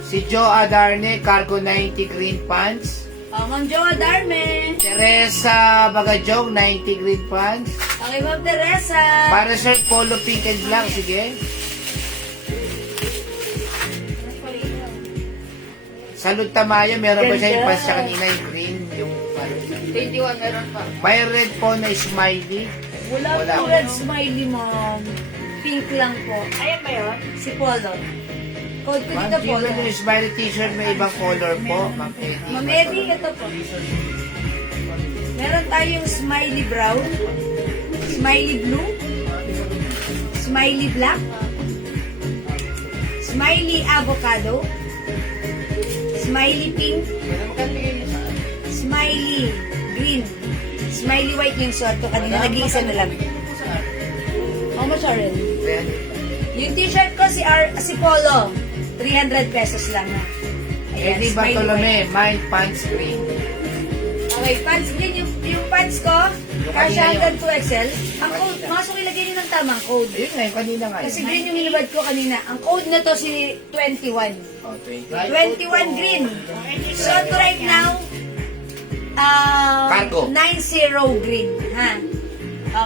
si Joe Adarne, cargo 90 green pants. Ma'am Jo Adarme. Teresa Bagajong, 90 green pants. Okay, Ma'am Teresa. Para sa polo pink and black, sige. Salud Tamaya, meron ba siya yung pants siya kanina, yung green, yung 21 meron pa. may red po na smiley. Wala Wala. po red smiley, Ma'am. Pink lang po. Ayan ba yun? Si Polo. Code ko Ma'am dito, Gina, Polo. yung smiley t-shirt may ibang color po. Ma'am Eddie. Ma'am Eddie, ito po. Meron tayong smiley brown, smiley blue, smiley black, smiley avocado, smiley pink, smiley green, Smiley white yung suot ko kanina. Nag-iisa na lang. How much are it? 300. Yung t-shirt ko si Polo. 300 pesos lang na. Eddie Smiley Bartolome, mine pants green. Okay, pants green. Yung pants ko, kasha hanggang 2XL. Ang code, mga suki, lagyan nyo ng tamang code. Ayun nga, yung kanina nga. Kasi green yung nilabad ko kanina. Ang code na to si 21. Oh, 20. 21 green. So right now, Cargo. 90 green. Ha?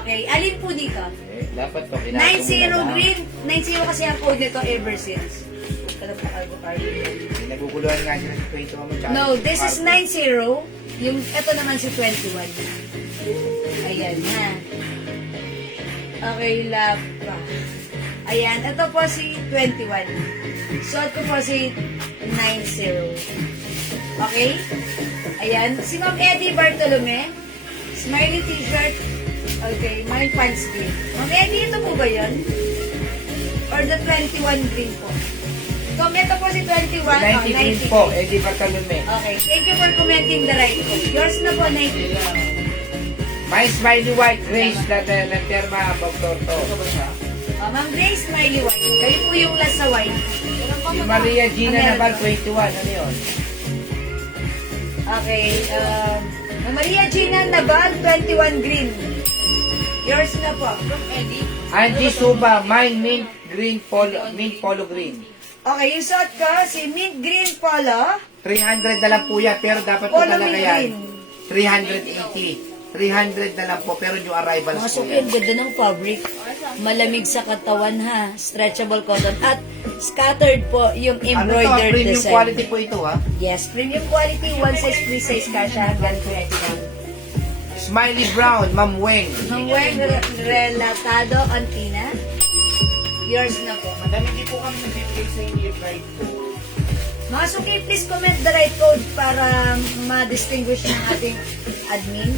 Okay, alin po dito? Dapat to, 90 green. 90 kasi ang code nito ever since. Naguguluhan nga sila sa 21 mo. No, this is 90. Yung, ito naman si 21. Ayan, ha. Okay, lap pa. Ayan, ito po si 21. Suot ko po si 90. Okay? Ayan, si Ma'am Eddie Bartolome. Smiley t-shirt. Okay, my pants green. Ma'am Eddie, ito po ba yun? Or the 21 green po? Comment po si 21. 90 green po, Eddie Bartolome. Okay, thank you for commenting the right po. Yours na po, 90. My Smiley White, Grace, la terma, Bogtorto. Ma'am Grace, Smiley White. Kayo po yung last sa white. Si Maria Gina Naval, 21. Ano yun? Okay, Ma'am Maria Gina Nabal, 21 green. Yours na po. Eddie. Angie Suba, mine mint green polo green. Okay, yung suot ko, si mint green polo. 300 na lang po yan, pero dapat po Polo talaga mint yan. green. 380. 300 na lang po, pero yung arrivals Mga po suki, yan. ang ganda ng fabric. Malamig sa katawan ha. Stretchable cotton. At scattered po yung Ano to, embroidered premium design. quality po ito ha. Yes, premium quality. One size, free size ka siya. Hanggang 21. Smiley Brown, Ma'am Weng. Hanggang relatado antina. Yours na po. Madami din po kami nagbibigay sa inyo yung guide po. Mga suki, please comment the right code para ma-distinguish ng ating admin.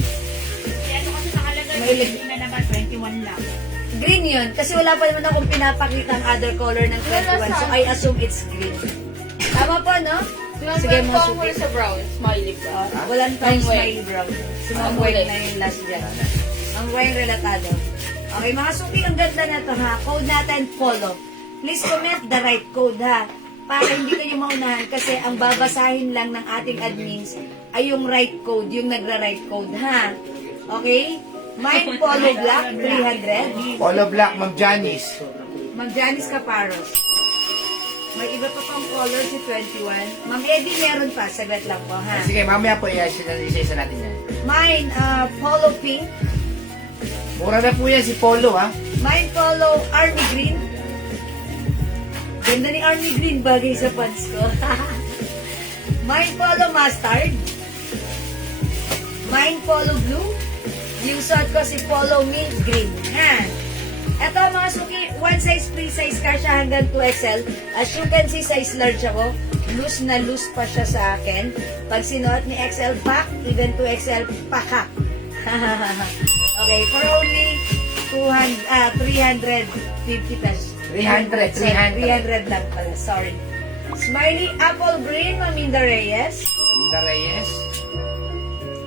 Kaya ano kasi nakalagay May yung na naman, 21 lang. Green yun. Kasi wala pa naman akong pinapakita ang other color ng 21. So I assume it's green. Tama po, no? Sige, mga suki. sa brown, smiley brown. Walang tayong Ma'am smiley brown. Si Ma'am Weng na yung last dyan. Ma'am Weng relatado. Okay, mga suki, ang ganda na to ha. Code natin, follow. Please comment the right code ha. Para hindi kayo maunahan kasi ang babasahin lang ng ating admins ay yung right code, yung nagra-right code ha. Okay? Mine Polo Black, 300. Polo Black, Ma'am Janice. Ma'am Janice Caparos. May iba pa pang color si 21. Ma'am Eddie, meron pa. Saglit lang po ha. Sige, mamaya po isa natin yan. Mine, Polo Pink. Mura na po yan si Polo ha. Mine Polo Army Green. Ganda ni Army Green, bagay sa pants ko. Mine Polo Mustard. Mine Polo Blue. Yung suot ko si Polo Mint Green. Ha? Ito mga suki, one size, free size ka siya hanggang 2XL. As you can see, size large ako. Loose na loose pa siya sa akin. Pag sinuot ni XL pack, even 2XL pakak. Okay, for only 350 pesos. 300 lang pala, sorry. Smiley Apple Green, Maminda Reyes. Linda Reyes.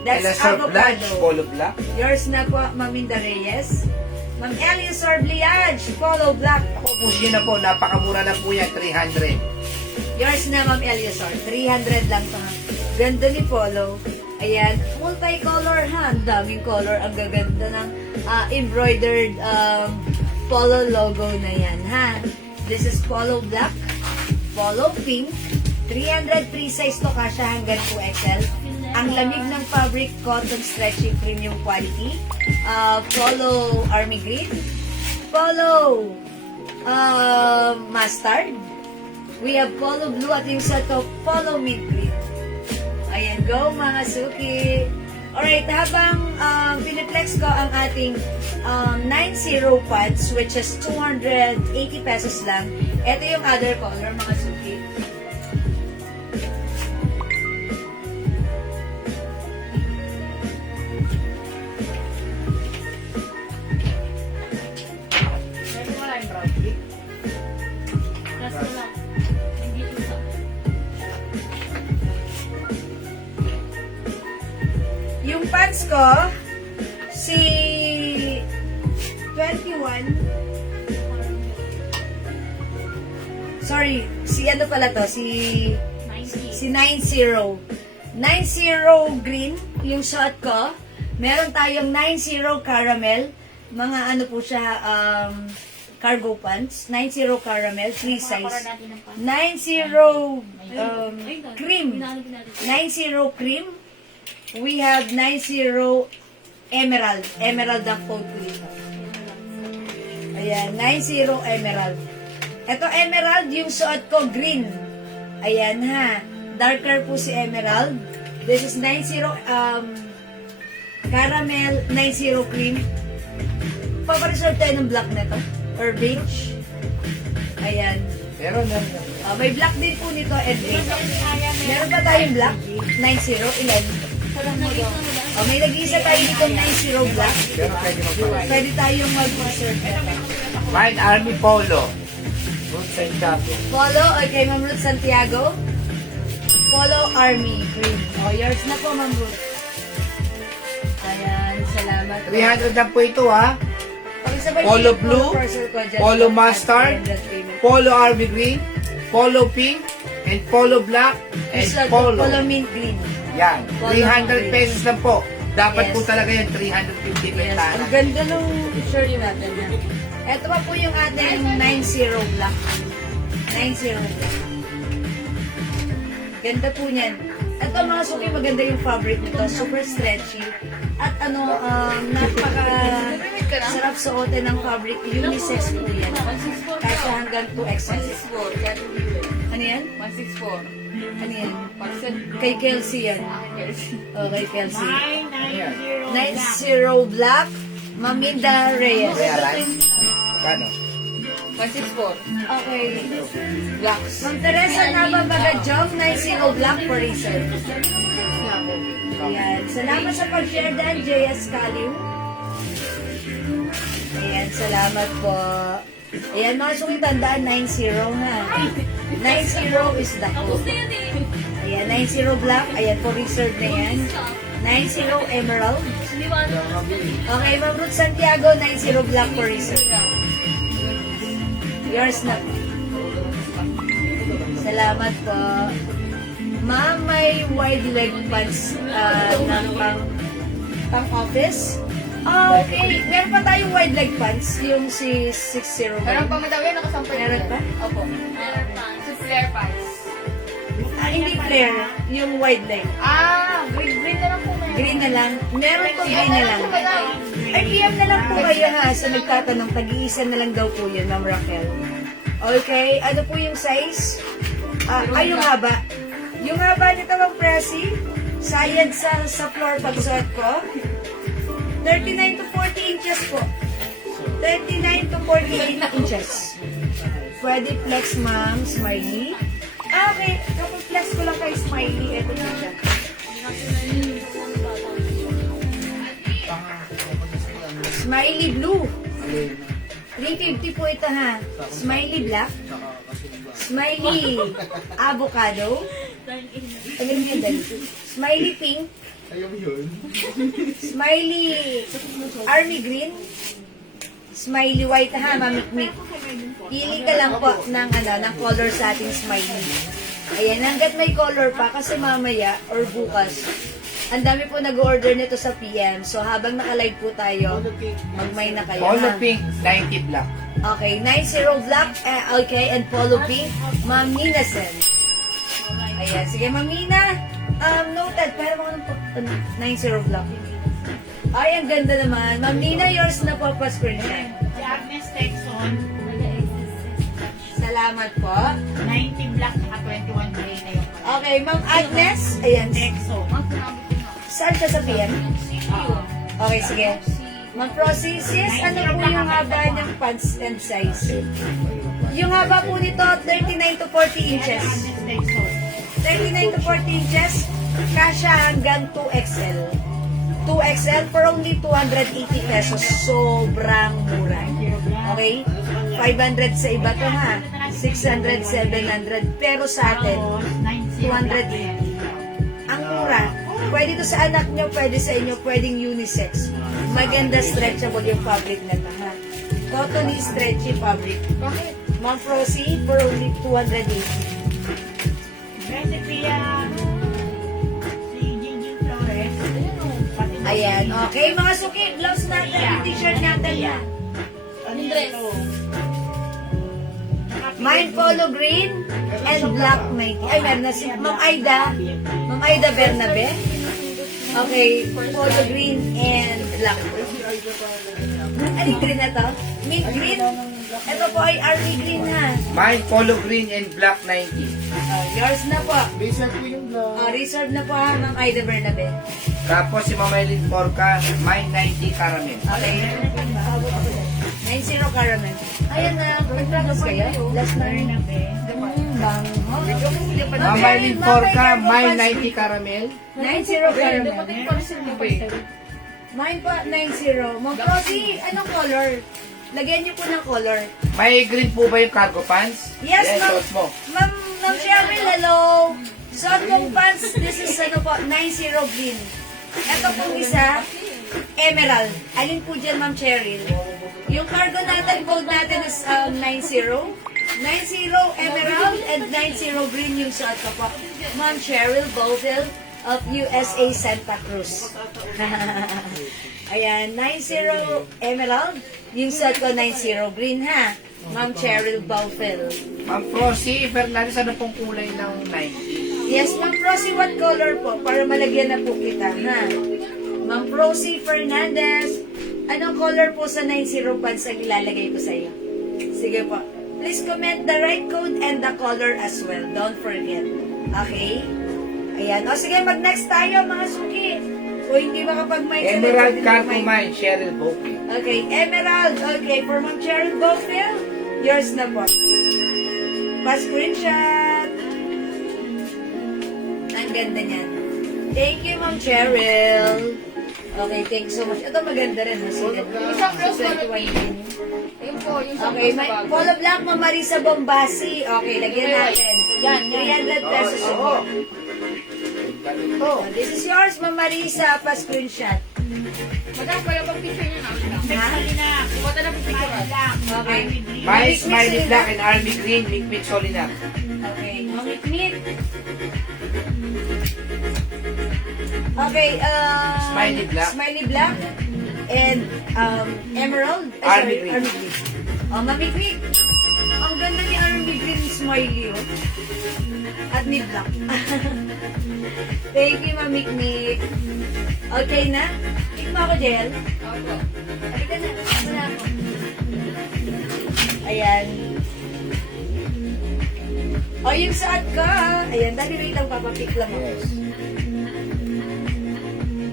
That's Elazar Blanche, avocado. Polo Black. Yours na po, Maminda Reyes. Ma'am Eliasor Bliage, Polo Black. Ako po siya na po, napakamura na po yan, 300. Yours na, Ma'am Eliasor. 300 lang pa. Ganda ni Polo. Ayan, multicolor ha. Ang daming color. Ang gaganda ng embroidered Polo logo na yan ha. This is Polo Black, Polo Pink. 300 free size to kasha hanggang 2XL. Ang lamig ng fabric, cotton stretchy premium quality. Polo Army Green. Polo Mustard. We have Polo Blue at yung set of Polo Mint Green. Ayan, go mga suki. Alright, habang piniplex ko ang ating 90 pads, which is 280 pesos lang. Ito yung other color, mga suki. Meron wala yung brown. Last na lang. Hindi isa. Yung pants ko, Si 21, sorry, si ano pala to, si 90. 90 green, yung suot ko. Meron tayong 90 caramel. Mga ano po siya, cargo pants. 90 caramel, free size. 90 cream. 90 cream. We have 90 emerald. Emerald ang code ko dito. Ayan, 90 emerald. Ito emerald, yung suot ko green. Ayan ha. Darker po si emerald. This is 90 caramel, 90 cream. Paparesort tayo ng black nito. Or beige. Ayan. Meron na. May black din po nito, and beige. Meron pa tayong black, 90, ilan? May nag-iisa tayo dito 90 black. Pero pwede magpapalagay. Pwede tayong mag-insert nito. Fine Army Polo. Good Santiago. Polo, okay, Ma'am Ruth Santiago. Polo Army Green. Yours na po, Ma'am Ruth. Ayan, salamat. 300 lang po ito ha. Pakisabay Polo yung blue, parcel ko dyan. Polo mustard, 300 payment. Polo Army Green, Polo Pink, and Polo Black, and Isla- Polo. Polo mint green. Yan. Polo 300 green. pesos lang po. Dapat Yes. po talaga yung 350 Yes, bentanas. ang ganda nung shirt natin. Ito pa po yung ating 90 black. 90 black. Ganda po niyan. Ito mga suki, maganda yung fabric nito. Super stretchy. At napaka sarap suotin ng fabric. Unisex po yan. Kasi hanggang 2XL. Ano yan? 164. Ano yan? Parcel. Kay Kelsey yan. Oh, kay Kelsey. 90 black. Maminda Reyes. Kaya lang. Kano? 164. Okay. Blacks. Ma'am Teresa Nababagajong, 90 black for research. Ayan. Salamat sa pag-share dyan, JS Kalim. Ayan, salamat po. Ayan, mga suki, tandaan, 90 ha. 90 is the code. Ayan, 90 black. Ayan, for research na yan. 90 emerald. Okay, Ma'am Ruth Santiago, 90 black for research. Yours na po. Salamat po. Ma'am, may wide leg pants ng pang-office. Okay. Meron pa tayong wide leg pants. Yung si 60. Meron pa madami, nakasampay. Meron pa? Opo. Meron pa. Sa flare pants. Hindi flare. Yung wide leg. Green na lang po meron. Green na lang. Meron po green na lang. Ay, PM na lang po kayo ha. Sa nagtatanong, tag-iisa na lang daw po yun, Ma'am Raquel. Okay. Ano po yung size? Yung haba. Yung haba nito, Ma'am Presi, sayad sa floor pagsuot ko. 39 to 40 inches po. 39 to 48 inches. Pwede flex, Ma'am. Smiley. Okay. Kapag flex ko lang kay Smiley, eto na siya. Smiley blue. 350 po ito ha. Smiley black. Smiley avocado. Tagal mo yun, dali. Smiley pink. Ayaw yun. Smiley army green. Smiley white ha, mamikmik. Pili ka lang po ng color sa ating smiley. Ayan, hanggat may color pa kasi mamaya or bukas, ang dami po nag-order nito sa PM. So habang naka-live po tayo, magmay na kayo. Polo ha? Pink, 90 black. Okay, 90 black, okay, and polo pink, Ma'am Nina Sen. Ayan, sige Ma'am Nina, noted, pero mga 90 black. Ay, ang ganda naman. Ma'am Nina, yours na po pa screenshot. Si Agnes Texon, Salamat po. 90 black at 21 gray na yung Okay, Ma'am Agnes, ayan, Texon. saan ka sa PM? Okay, sige. Ma'am Prosis, ano po yung haba ng pants and size? Yung haba po nito, 39 to 40 inches. Agnes Texon. 39 to 40 inches, kasya hanggang 2XL. 2XL for only 280 pesos. Sobrang mura. Okay? 500 sa iba to ha. 600, 700. Pero sa atin, 280. Ang mura. Pwede to sa anak nyo, pwede sa inyo, pwedeng unisex. Maganda stretchable yung fabric na to, ha? Cottony stretchy fabric. Bakit? Ma'am Frozy, for only 280. Recipe si Gigi Flores. Ayan o. Pati Ayan, okay. Mga suki, blouse natin, yung t-shirt natin, ha? Ano Dress. ito? Mine polo green and black Nike. Ay, meron na si Ma'am Aida. Ma'am Aida Bernabe. Okay, polo green and black. Anong green na to? Mint green? Ito po ay army green, ha? Mine polo green and black 90. Yours na po. Reset ko yung vlog. Reserve na po, ha, Ma'am Aida Bernabe. Tapos si Mama Eileen Porca, mine 90 caramel. Okay. 90 caramel. Ayan na, nag-practice kayo? Last na rin. Mama Eileen Porca, mine 90 caramel. 90 caramel. Dumating pa rin sila pa eh. Mine pa, 90. Ma'am Rosie, anong color? Lagyan niyo po ng color. May green po ba yung cargo pants? Yes, ma'am. suot mo. Ma'am Cheryl, hello. Suot mong pants, this is ano po, 90 green. Ito pong isa, emerald. Alin po dyan, Ma'am Cheryl? Yung cargo natin, code natin is 90. 90 emerald and 90 green yung suot ko po. Ma'am Cheryl Boville of USA Santa Cruz. Ayan, 90 emerald. Yung suot ko, 90 green, ha? Ma'am Cheryl Boville. Ma'am Frozy Fernandez, ano pong kulay ng 90? Yes, Ma'am Rosie, what color po? Para malagyan na po kita, ha? Ma'am Rosie Fernandez, anong color po sa 90 pants ang ilalagay ko sa iyo? Sige po. Please comment the right code and the color as well. Don't forget. Okay? Ayan. O sige, mag-next tayo, mga suki. O hindi makapag-mind. Emerald cargo mine, Cheryl Bouquet. Okay, emerald. Okay, for Ma'am Cheryl Bowfield, yours na po. Pa-screenshot. Ang ganda niyan. Thank you, Ma'am Cheryl. Okay, thank you so much. Ito maganda rin. Sige. Isang blouse polo 21 pink. din. Ayun po, yung sa Okay, blouse may na bago. polo black, Ma'am Marisa Bombasi. Okay, lagyan natin. Yan, 300 pesos Oo. po. Oh, this is yours, Ma'am Marisa. Pa-screenshot. Madam, kaya pag-picture nyo na. Ha? na. Bumata na picture Smiley ka. black. Okay. Army green. Mine Mix, smiley mix, black mix. and army green, Mic Solinar. Okay, mamit-mit. Okay, Smiley black. Smiley black. And, emerald. Army green. Army green. Oh, mamit-mit. Ang ganda ni Army green smiley, oh. At ni black. Thank you, mamit-mit. Okay na? Tikma ako, Jel. Opo. Halika na. Ano na ako? Ayan. O, yung saat ka. Ayan, dali wait lang, papapik lang ako. Yes.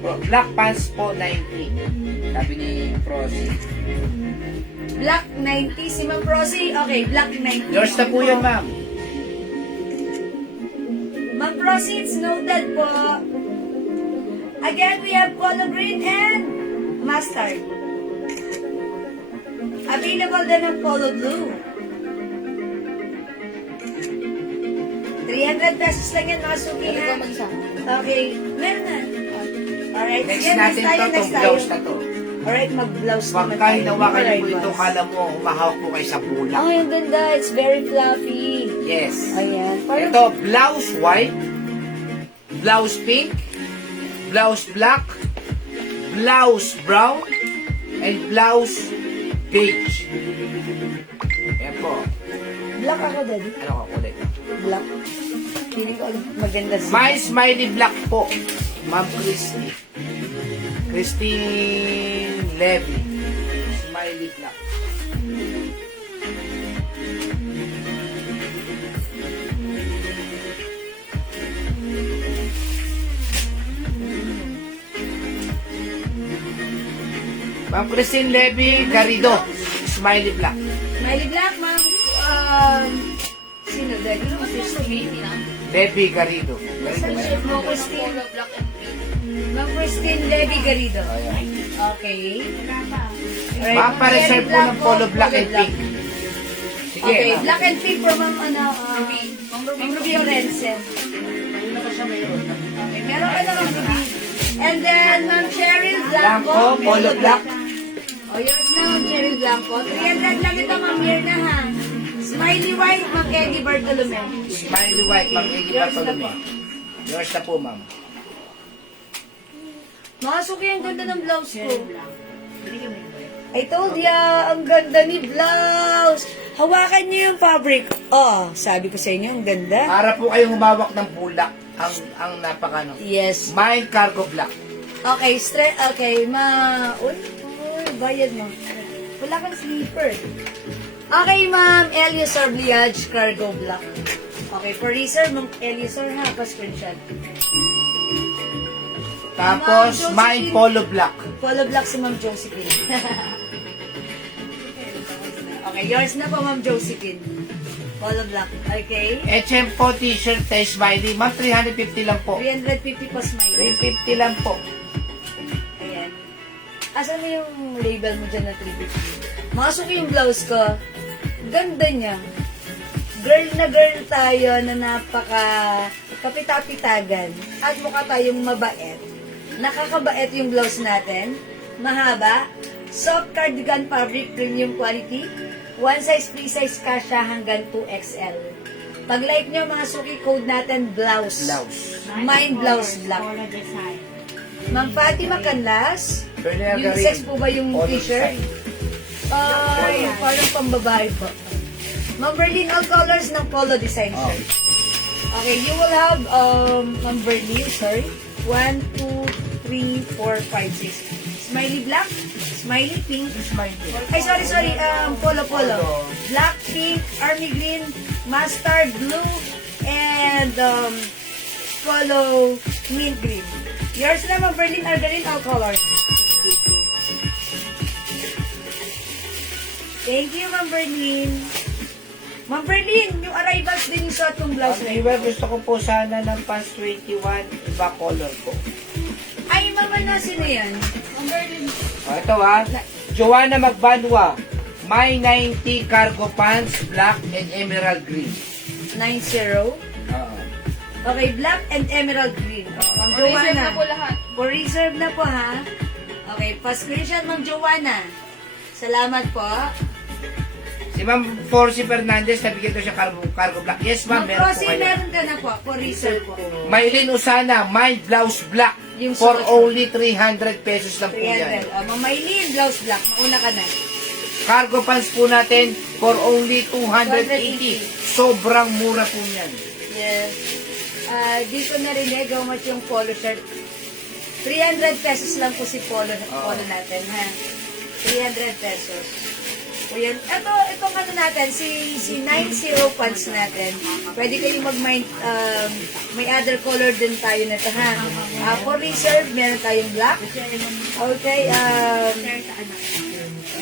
Black pants po, 90. Sabi ni Frozy. Black 90, si Ma'am Rosie. Okay, black 90. Yours na po yan, ma'am. Ma'am Rosie, it's noted po. Again, we have polo green and mustard. Available din ang polo blue. 300 pesos lang yan, mga suki, Pwede ha? ko mag-isa. Okay, meron na. Alright, Next sige, natin to, next itong tayo. blouse na to. Alright, mag-blouse Huwag naman ka tayo. hinawakan niyo po Alright, ito, boss. kala mo, umahawak po kayo sa bulak. Ay, ang ganda. It's very fluffy. Yes. Ayan. Parang, Ito, blouse white, blouse pink, blouse black, blouse brown, and blouse beige. Ayan po. black ako, Daddy. Ano ka kulit? Black. Feeling ko maganda siya. My smiley black po. Ma'am Christy. Christine Levy. Smiley black. Ma'am Christine Levy Garrido. Smiley black. Smiley black, ma'am. Sino, Daddy? Ano kasi yung roomate na? Levy Garrido. Saan siya mo, Christine? Polo black and pink. Ma'am Christine Levy Garrido. Ayan. Okay. Wala pa. Alright. Ma'am, pa-reserve po ng polo black and black. pink. Sige, Okay, ma'am. black and pink for Ma'am, Ma'am Ruby Orensen. Ayun na pa siya mayroon. Okay, meron ka naman, Ruby. And then, Ma'am Cheryl Blanco, Blanco. polo black. O, yours na, Ma'am Cheryl Blanco. 300 lang ito, Ma'am Mirna, ha. Smiley White, Ma'am Eddie Bartolome. Smiley white, Ma'am Iggy Yours na Bartolome. po. Yours na po, ma'am. Mga suki, ang ganda ng blouse ko. I told ya, ang ganda ni blouse. Hawakan niyo yung fabric. Oh, sabi ko sa inyo, ang ganda. Para po kayong humawak ng bulak. Ang napakano. Yes. Mine cargo black. Okay, okay, uy, bayad mo. Wala kang sleeper. Okay, Ma'am Eliasor Bliage, cargo black. Okay, for reserve, Ma'am Eliasor, ha, pa-screenshot. Tapos, Ma'am mine Josephine. polo black. Polo black si Ma'am Josephine. Okay, yours na po, Ma'am Josephine. Polo black. Okay. HM po t-shirt tayo smiley. Ma'am, 350 lang po. 350 po, smile. 350 lang po. Ayan. Asan mo yung label mo dyan na 350? Masok yung blouse ko. Ganda niya. Girl na girl tayo na napaka kapitapitagan at mukha tayong mabait. Nakakabait yung blouse natin. Mahaba. Soft cardigan fabric, premium quality. One size, free size kasha hanggang 2XL. Pag like nyo mga suki, code natin blouse. Blouse. Mine blouse black. Polo design. Ma'am Fatima Canlas, Bernard unisex Garin. po ba yung Polo t-shirt? design. Ay, parang pambabae po. Ma'am Berlin, all colors ng polo design Oh. shirt. Okay, you will have, Ma'am Berlin, sorry. 1, 2, 3, 4, 5, 6. Smiley black, smiley pink. Ay, sorry, polo. Black, pink, army green, mustard, blue, and, polo mint green. Yours na, Ma'am Berlin, Argarin, all colors. Thank you, Ma'am Berlin. Ma'am Berlin, yung arrivals din yung suot kong blouse na yun. Iba, gusto ko po sana ng pants 21, iba color ko. Ay, Mama, na sino yan? Ma'am Berlin. Ito Joanna Magbanwa. My 90 cargo pants, black and emerald green. 90. Oo. Okay, black and emerald green. Ma'am Reserve Joanna. na po lahat. For reserve na po, ha? Okay, pa-screenshot, Ma'am Joanna. Salamat po. Si Ma'am Forcy Fernandez, nabigyan ko siya cargo black. Yes, ma'am, Ma'am meron po Rosie, kayo. meron ka na po. For reserve po. Maylin Usana, my blouse black. Yung For suot mo. only 300 pesos lang po yan. 300. Ma'am Maylin, blouse black. Mauna ka na. Cargo pants po natin for only 280. Sobrang mura po yan. Yes. Di ko narinig how much yung polo shirt. 300 pesos lang po si polo natin, ha? 300 pesos. O yan. Itong ano natin, si 90 pants natin. Pwede kayong mag-mind, may other color din tayo na ito, ha? For reserve, meron tayong black. Okay,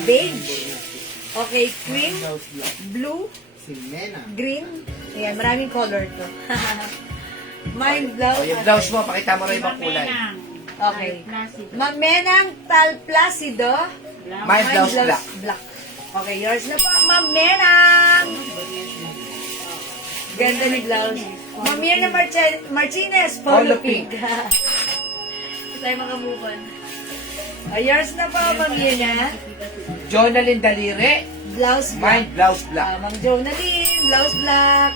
beige. Okay, cream, blue, green. Ayan, maraming color to. Mine blouse. O, yung blouse mo, pakita mo rin ibang kulay. Okay. Ma'am Menang Tal Placido. My blouse black. Okay, yours na po, Ma'am Menang. Ganda ni blouse. Ma'am Mirna Martinez, Polo polo pink. Tayo makamove on. Yours na po, Ma'am Mirna. Jonalyn Dalire, Blouse my black. blouse black. Ma'am Jonalyn, blouse black.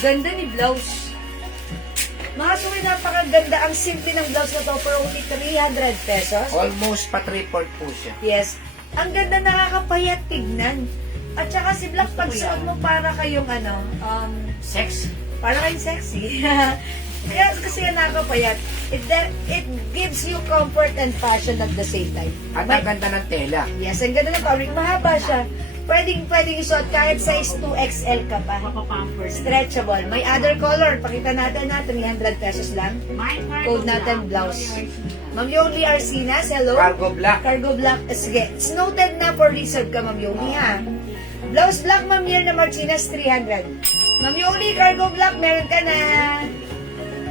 Ganda ni blouse. Mga suwi, napakaganda. Ang simple ng blouse na to for only 300 pesos. Almost pa 3/4 po siya. Yes. Ang ganda, nakakapayat tignan. At saka si Black, pag suot mo para kayong Sex. para kayong sexy. Kaya kasi yan nakakapayat. It gives you comfort and fashion at the same time. At ang ganda ng tela. Yes, ang ganda ng fabric. Mahaba siya. Pwedeng isuot kahit size 2XL ka pa. Stretchable. May other color. Pakita natin na 300 pesos lang. Code natin blouse. Ma'am Yoli Arcinas, hello. Cargo black. Cargo black. Sige, it's noted na for reserve ka, Ma'am Yoli, ha? Blouse black, Ma'am Mirna Martinez, 300. Ma'am Yoli, cargo black, meron ka na.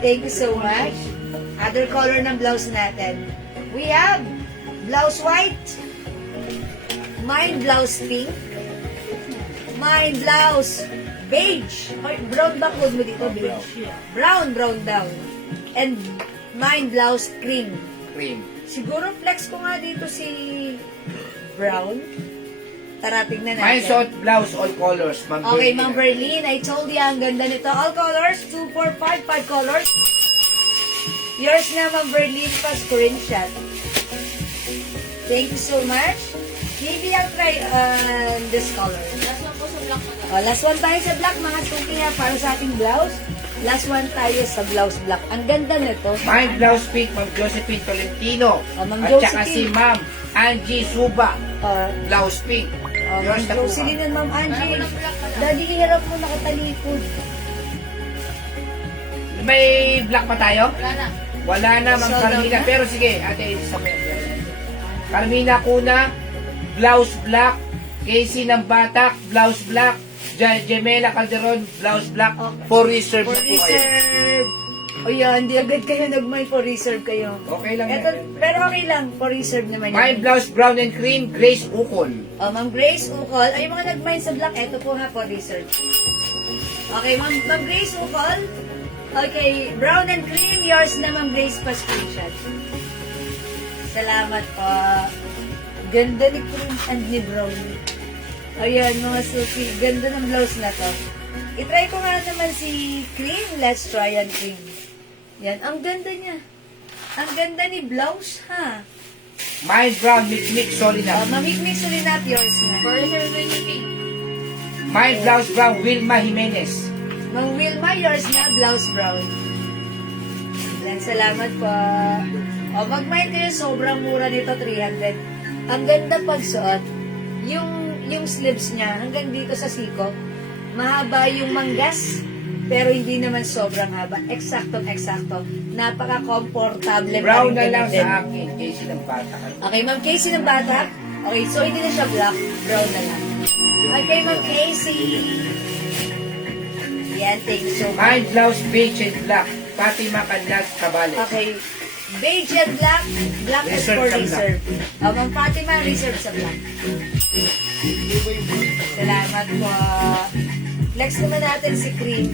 Thank you so much. Other color ng blouse natin. We have blouse white, mine blouse pink, mine blouse beige. Ay, brown ba code mo dito? Beige. Brown down. And Mine, blouse cream. Cream. Siguro flex ko nga dito si brown. Tara, tignan Mine natin. suot blouse, all colors. Ma'am Okay, Berlin. Ma'am Berlin, I told you, ang ganda nito. All colors, 2, 4, 5, 5 colors. Yours na, Ma'am Berlin, pa screenshot. Thank you so much. Maybe I'll try this color. Last one po sa black na lang. Oh, last one tayo sa black, mga suki ha, para sa ating blouse. Last one tayo sa blouse black. Ang ganda nito. Mine blouse pink, Ma'am Josephine Tolentino. Oh, Ma'am At saka si Josephine. Ma'am Angie Suba. Uh, Blouse pink. Ma'am Yours na po, Jocelyn and Ma'am Angie. Parang walang black na lang. Daddy, hirap mo nakatalikod. May black pa tayo? Wala na. Wala na, Ma'am Sold out Carmina. na? Pero sige, ate, isa pa yan. Carmina Kuna, blouse black. Casey ng Batak, blouse black. Gemela Calderon, blouse black. Okay. For reserve For na po kayo. reserve. O yan, di agad kayo nag-mind for reserve kayo. Okay lang Eto, yan. pero okay lang, for reserve naman My yan. blouse brown and cream, Grace Ukol. Oh, Ma'am Grace Ukol. Ay, mga nag-mind sa black, eto po ha, for reserve. Okay, Ma'am Grace Ukol. Okay, brown and cream, yours na Ma'am Grace pa screenshot. Salamat po. Ganda ni cream and ni brown. Ayan, mga suki. Ganda ng blouse na to. I-try ko nga naman si cream. Let's try ang cream. Yan, ang ganda niya. Ang ganda ni blouse, ha? My brown, mix solid Oh, na. mamigmix ulit natin yours na. For reserve na yung pink. My blouse brown, Wilma Jimenez. Mang Wilma, yours na, blouse brown. Yan, salamat po. O, mag-mind kayo, sobrang mura nito, 300. Ang ganda pagsuot. Yung sleeves niya, hanggang dito sa siko, mahaba yung manggas, pero hindi naman sobrang haba. Eksakto. Napaka-komportable. Brown na rin lang din. sa akin, Casey ng Batak. Okay, Ma'am Casey ng Batak. Okay, so hindi na siya black. Brown na lang. Okay, Ma'am Casey. Yan, thank you so much. My blouse beige and black, Fatima Canlas Cabales. Okay. Beige and black. Black is Reserve for sa reserve. Ma'am Fatima, reserve sa black. Salamat po. Next naman natin si cream.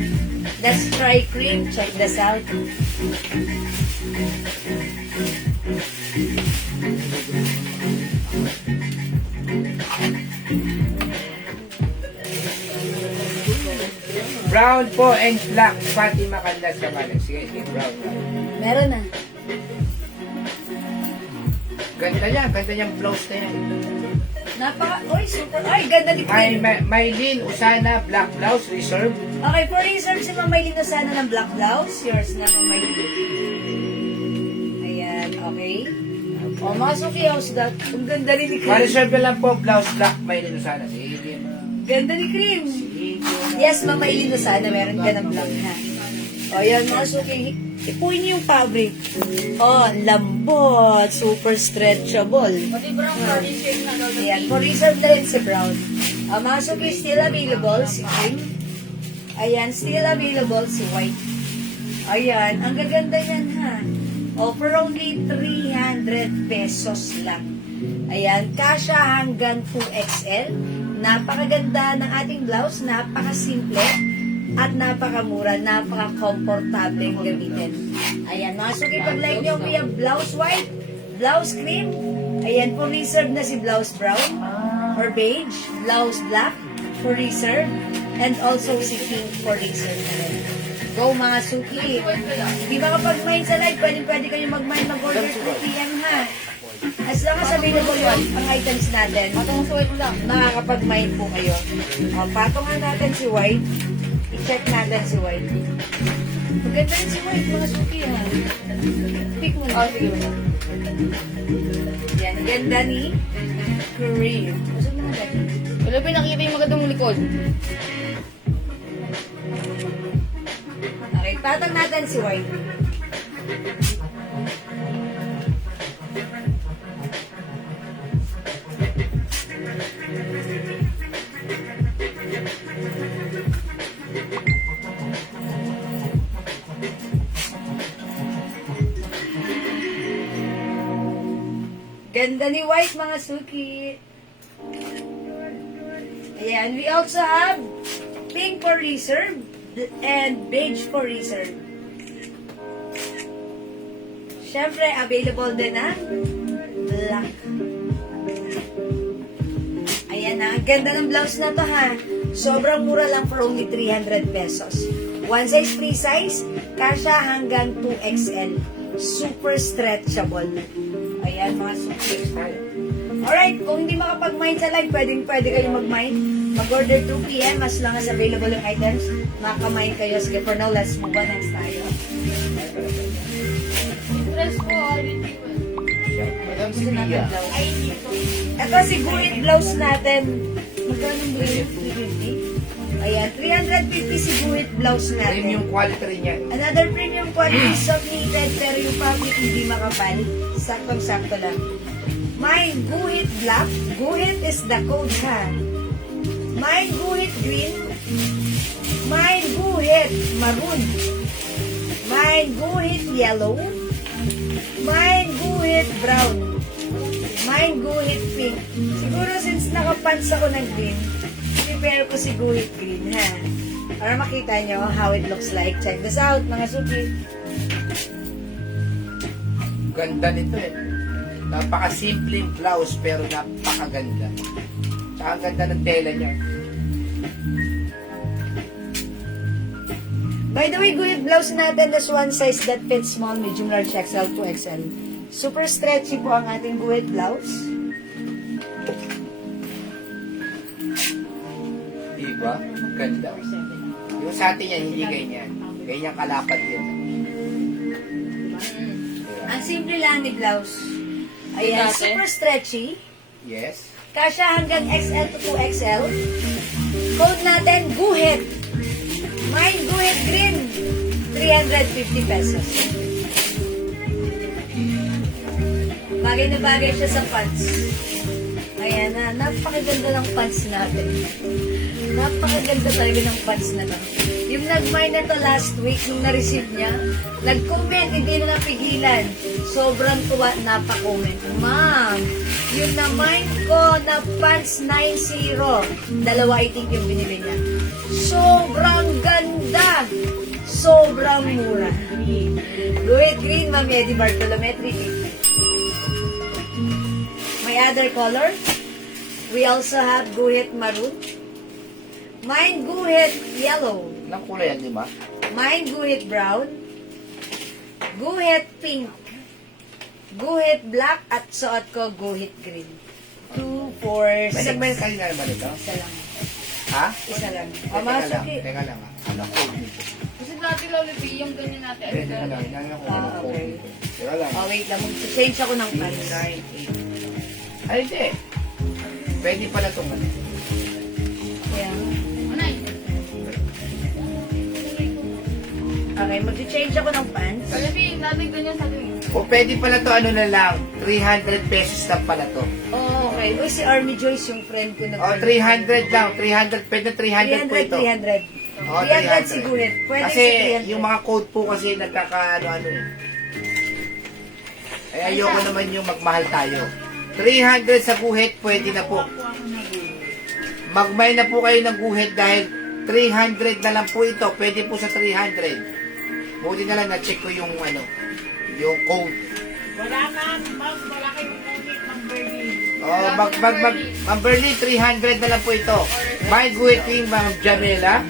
Let's try cream. Check this out. Brown po and black, Fatima Canlas Cabales. Sige, brown. Meron na. Ganda niyang blouse na yan. Super. Ay, ganda ni cream. Maylin Usana, black blouse, reserve. Okay, for reserve si Ma'am Maylin sana ng black blouse. Yours na, Ma'am Maylin. Ayan, okay. O, mga suki house that. Ang ganda rin ni cream. Ma-reserve na lang po, blouse black, Maylin Usana. Sige, Ganda ni cream. sige. Yes, Ma'am Maylin sana. Meron ka ng black na. O, yan, mga suki. Ipuin niyo yung fabric. Oh, lambot. Super stretchable. Pati brown for reserve na daw. Ayan, for reserve na rin si brown. Mga suki, still available si cream. Ayan, still available si white. Ayan, ang gaganda yan ha. For only 300 pesos lang. Ayan, kasya hanggang 2XL. Napakaganda ng ating blouse, napakasimple at napakamura, napaka-komportable gamitin. Ayan, mga suki, pag-like nyo, we have blouse white, blouse cream. Ayan, for reserve na si blouse brown or beige, blouse black for reserve, and also si pink for reserve na rin. Go mga suki. Di ba kapag mind sa live, pwede kayo mag-mind mag-order 2 PM ha. As long as available yun, ang items natin, Matong suwit lang. makakapag-mind po kayo. Patungan natin si White. I-check natin si White. Maganda rin si White, mga suki ha. Pick mo na. Sige. Yan, ganda ni Cream. Gusto mo na ganda? Wala pinakita yung magandang likod. Okay, patang natin si White. Ganda ni White, mga suki. Ayan, we also have pink for reserve and beige for reserve. Siyempre, available din ang black. Ayan na, ang ganda ng blouse na to ha. Sobrang mura lang for only 300 pesos. One size, free size, kasha hanggang 2XL. Super stretchable. Ayan, mga super. Alright, kung hindi makapag-mind sa live, pwede kayo mag-mind. Mag-order 2 p.m. as long as available yung items. Makaka-mind kayo. Sige, for now, let's move on. Next tayo. Dress ko, already. Madam Celia. Ay, dito. Ito si Guhit blouse natin. Magkano yung Guhit? 350? Ayan, 350 si Guhit blouse natin. Premium quality rin yan. Another premium quality, soft knitted, pero yung fabric hindi makapal. Saktong-sakto lang. May Guhit black. Guhit is the code, ha? May Guhit green. May Guhit maroon. May Guhit yellow. May Guhit brown. May Guhit pink. Siguro since nakapants ako ng green, prepare ko si Guhit green, ha? Para makita nyo how it looks like. Check this out, mga suki. Ganda nito eh. Napaka-simpleng blouse pero napakaganda. Tsaka ang ganda ng tela niya. By the way, Guhit blouse natin is one size that fits small, medium, large, XL, 2XL. Super stretchy po ang ating Guhit blouse. Diba? Ganda. Yung sa atin yan, hindi ganyan. Ganyan kalapad yun. Ang simple lang ni blouse. Ayan, Dati. super stretchy. Yes. Kasya hanggang XL to 2XL. Code natin, Guhit. May Guhit green. 350 pesos. Bagay na bagay siya sa pants. Ayan na, napakaganda ng pants natin. Napakaganda talaga ng pants na to. Yung nag-mine na to last week, nung na-receive niya, nag-comment, hindi na napigilan. Sobrang tuwa, napa-comment. Ma'am, yung na-mine ko na pants 90, dalawa I think yung binili niya. Sobrang ganda! Sobrang mura. Guhit green, Ma'am Eddie Bartolome, 350. May other color? We also have Guhit maroon. Mine Guhit yellow. Ilang kulay yan, di ba? Mine Guhit brown. Guhit pink. Guhit black at suot ko Guhit green. 2, 4, May 6. nagmayan kanina ba nito? Isa lang. Ha? Isa lang. Teka Mama, lang, suki. teka lang. Anak ko dito. Kasi dati Lolipi, yung ganyan natin. Teka lang, inanong ko Ah, anak ko okay. dito. Teka lang. Oh, wait lang. Mag-change ako ng pants. 9, 8. Ay, hindi. Pwede pala itong ano. Kaya, Unay. okay, mag-change ako ng pants. Lolipi, natigdan yan sa akin. O pwede pala to ano na lang, 300 pesos lang pala to. Oh, okay. Uy, si Army Joyce, yung friend ko na. O 300 lang, 300, pwede 300 po ito. 300. O, 300 si Guhit. Pwede Kasi si 300. yung mga code po kasi nagkakaano-ano eh. Ay ayoko naman yung magmahal tayo. 300 sa guhit, pwede na po. Magmay na po kayo ng guhit dahil 300 na lang po ito. Pwede po sa 300. Buti na lang na-check ko yung ano, yung code. Wala na, ma'am. Wala kayong ulit ng Berlin. Oh, Ma'am Berlin, 300 na lang po ito. My guhit king, Ma'am Jamela.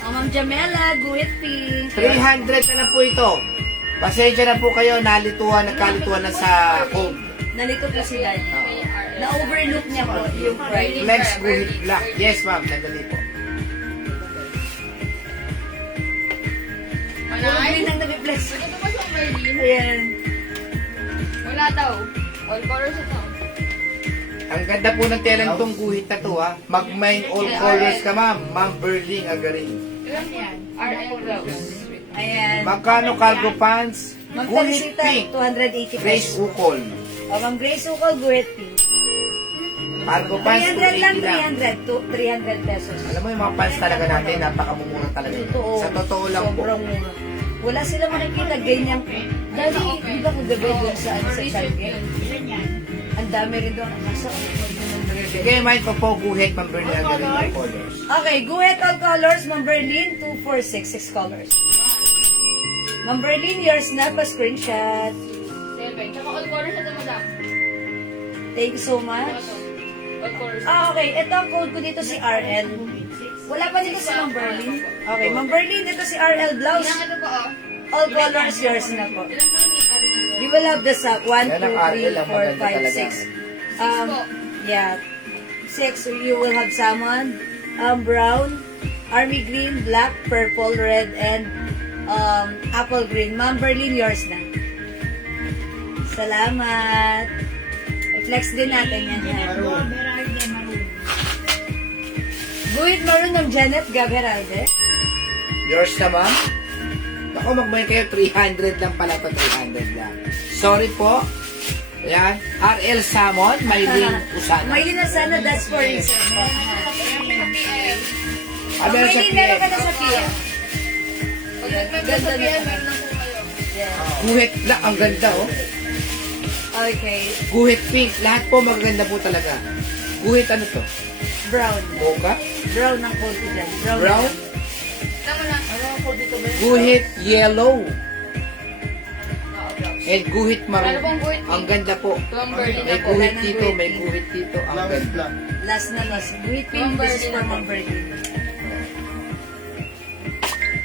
Oh, Ma'am Jamela, Guhit pink. 300 na lang po ito. Pasensya na po kayo, nagkalituhan na sa code. Nalito po si Daddy. Na-overlook niya po yung price. Flex guhit black. Yes, ma'am, sandali po. Puro Unay. green ang nag-flex. Ito ba siyang Merlin? Ayan. Wala daw. All colors ito. Ang ganda po ng tela nitong guhit na to, ha. Mag-mine all colors ka, ma'am. Ma'am Berling Agarin. Ilan yan? RL Rose. Ayan. Magkano cargo pants? Ma'am Guhit Teresita, pink. 280 Grace pesos. Ukol. O, Ma'am Grace Ukol, Guhit pink. Cargo pants, 300 lang, 280 lang. 300 pesos. Alam mo yung mga pants talaga natin, napakamumura talaga. Totoo. Sa totoo lang po. Sobrang mura. Wala sila makikita, ganyan. Dali, di ba kagabi doon sa Chalke? Ang dami rin doon. Nasa Sige, mine po po guhit, Ma'am Berling Agarin all colors. Okay, Guhit all colors, Ma'am Berlin, 2466 colors. Ma'am Berlin, yours na pa screenshot. 7. Tsaka all colors na ito, madam. Thank you so much. All colors. Okay. Ito ang code ko dito si RL. Wala pa dito si Ma'am Berlin. Okay, Ma'am Berlin, ito si RL Blouse. Ilang ito po, oh. All colors yours na po. Ilang po ni Ate Gino? You will have the sub. 1, 2, Yan ang RL, 3, ang 4, maganda 5, talaga. 6. Yeah. 6, so you will have salmon, brown, army green, black, purple, red, and apple green. Ma'am Berlin, yours na. Salamat. I-flex din natin yan. Maroon. Beralde, maroon. Guhit maroon ng Janet Gaberalde. Yours na, ma'am? Ako, magbayad kayo 300 lang pala to, 300 lang. Sorry po. Ayan. RL Salmon, Maylin Usana. Maylin na sana, that's for reason. Ah, meron sa Maylin, meron ka na PM. sa PM. Pag nag-member sa PM, meron na po kayo. Yeah. Guhit na, ang ganda, oh. Okay. Guhit pink, lahat po magaganda po talaga. Guhit ano to? Brown. Mocha? Brown ang code ko dyan. Brown? Tama na. Guhit yellow. Oo, blouse. And guhit Ano maroon. pong guhit? Ang ganda po. Ma'am Berlin na May po. guhit dito, may guhit dito. Ang Flower ganda. black. Last na last. Guhit pink. Ma'am This is Berlin for ako. Ma'am Berlin.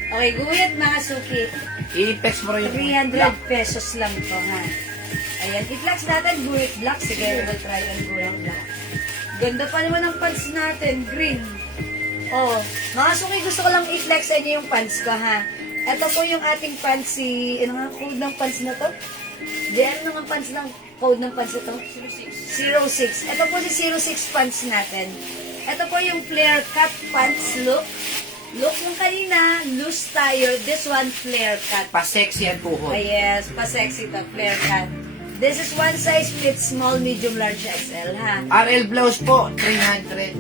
Okay, guhit mga suki. I-text mo rin yung 300 pesos lang to, ha? Ayan, i-flex natin guhit black. Sige, we'll try on guhit black. Ganda pa naman ang pants natin, green. Oh, mga suki, gusto ko lang i-flex sa inyo yung pants ko, ha? Ito po yung ating pants, ano nga code ng pants na to? Diyan ng pants ng code ng pants ito? 06. Ito po si 06 pants natin. Ito po yung flare cut pants look. Look yung kanina, loose tayo. This one, flare cut. Pa-sexy ang tuhod. Ah, yes, pa-sexy to, flare cut. This is one size fits small, medium, large, XL, ha? RL blouse po, 300.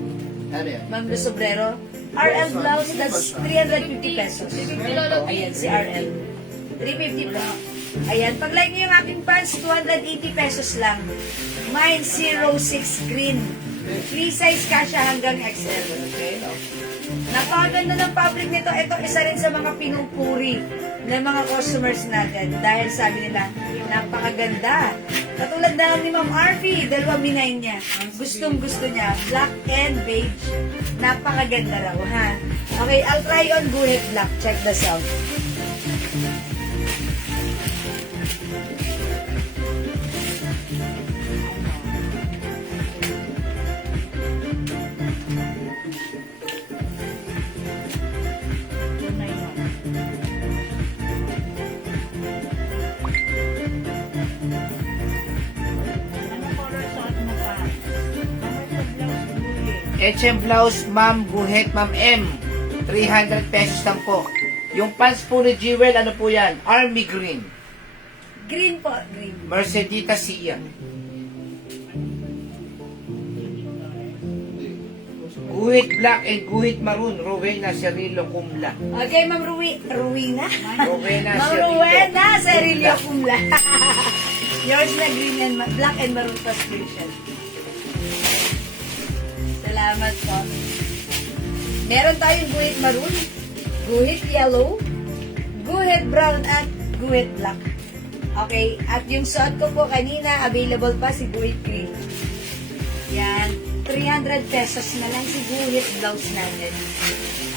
Ano yan? Ma'am Luz Sobrero. RL blouse, that's 350 pesos. Ayan, si RL. 350 po. Ayan, pag like niyo yung aking pants, 280 pesos lang. Mine, 06 green. Free size kasha hanggang XL. Okay. Napakaganda ng fabric nito. Ito isa rin sa mga pinupuri ng mga customers natin. Dahil sabi nila, napakaganda. Katulad na lang ni Ma'am RV, dalawa minay niya. Gustong gusto niya. Black and beige. Napakaganda raw, ha? Okay, I'll try on guhit black. Check the sound. Ano color suot mo pa? Ano ito blouse bulit? H&M blouse, ma'am, guhit, ma'am M. 300 pesos lang po. Yung pants po ni Jewel, ano po yan? Army green. Green po, green. Mercedita Sia. Guhit black and guhit maroon. Rowena Cirillo Kumla. Okay, Ma'am Ruwina? Rowena Ma'am Cirillo. Rowena, Cerilio Kumla. Yours na green and black and maroon prescription. Salamat po. Meron tayong guhit maroon, guhit yellow, guhit brown, at guhit black. Okay, at yung suot ko po kanina, available pa si guhit green. Yan, 300 pesos na lang si guhit blouse natin.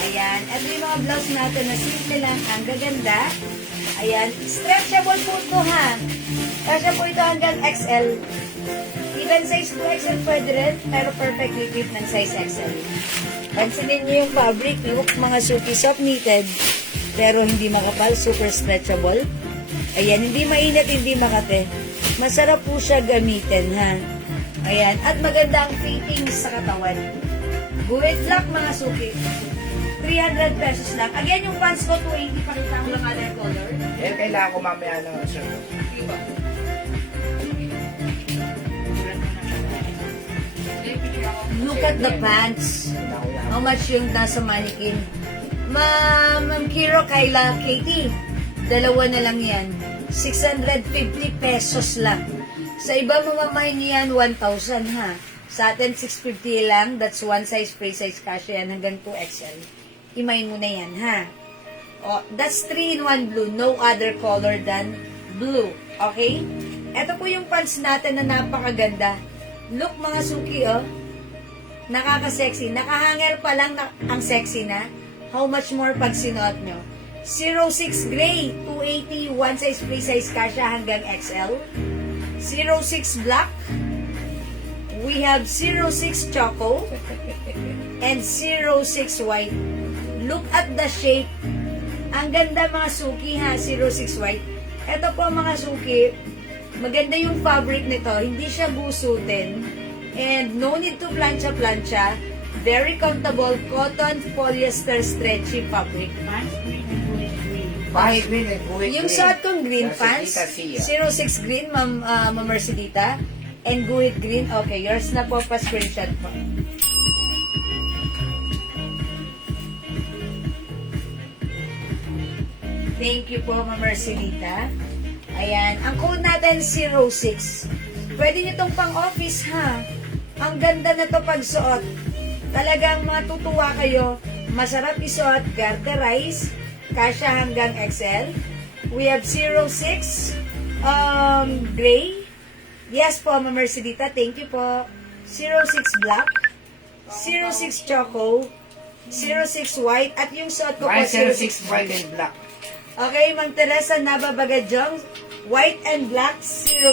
Ayan, at yung mga blouse natin na simple lang, ang gaganda. Ayan, stretchable po ito, ha. Kasya po ito hanggang XL. Even size 2XL pwede rin, pero perfectly fit ng size XL. Pansinin nyo yung fabric, look mga suki, soft knitted, pero hindi makapal, super stretchable. Ayan, hindi mainit, hindi makate. Masarap po siya gamitin, ha. Ayan, at maganda ang fitting sa katawan. Guhit black mga suki. 300 pesos lang. Again, yung pants ko, 280, pakita ko lang other color. Eh, kailangan ko mamaya ng sir. Diba? Look at the pants. How much yung nasa mannequin? Ma'am Kiro, Kayla, Katie. Dalawa na lang yan. 650 pesos lang. Sa iba mamamahin niyo yan, 1,000 ha. Sa atin, 650 lang. That's one size, free size kasha yan hanggang 2XL. Imayin mo na yan ha. Oh, that's 3-in-1 blue. No other color than blue. Okay? Ito po yung pants natin na napakaganda. Look mga suki, oh. Nakaka-sexy. Nakahanger pa lang ang sexy na. How much more pag sinuot nyo? 06 gray, 280, one size free size kasha hanggang XL. 06 black. We have 06 choco. And 06 white. Look at the shape. Ang ganda mga suki ha, 06 white. Ito po mga suki, maganda yung fabric nito. Hindi siya busutin. And no need to plancha-plancha. Very comfortable cotton polyester stretchy fabric. Pants green and green green. Kahit green and guhit Yung green. suot kong green pants, Mercedita siya. 06 green, Ma'am Mercedita. And guhit green. Okay, yours na po pa-screenshot po. Thank you po, Ma'am Mercedita. Ayan. Ang code natin, 06. Pwede nyo itong pang-office, ha? Ang ganda na to pagsuot. Talagang matutuwa kayo. Masarap isuot, garterize, kasya hanggang XL. We have 06 gray. Yes po, Ma'am Mercedita. Thank you po. 06 black. 06 choco. 06 white. At yung suot ko po, Kahit 06 white and black. Okay, Ma'am Teresa Nababagadyong, white and black, 06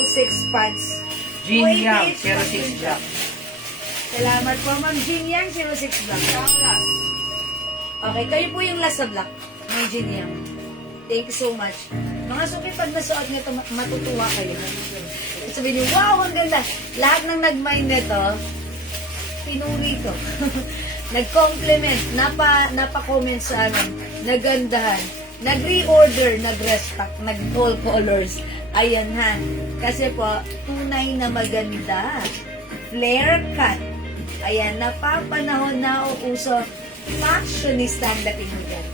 pants. Jean Yang, 288 06 black. Salamat po, Ma'am Jean Yang, 06 black. Okay, kayo po yung last sa black, Ma'am Jean Yang. Thank you so much. Mga suki, pag nasuot nyo ito, matutuwa kayo. Sabihin nyo, wow, ang ganda. Lahat ng nag-mind nito, pinuri ito. Nag-compliment, napa-comment sa amin, nagandahan. Nag-reorder, nag-restock, nag-all colors. Ayan ha. Kasi po, tunay na maganda. Flare cut. Ayan, napapanahon na uso. Fashionista ang dating mo dyan.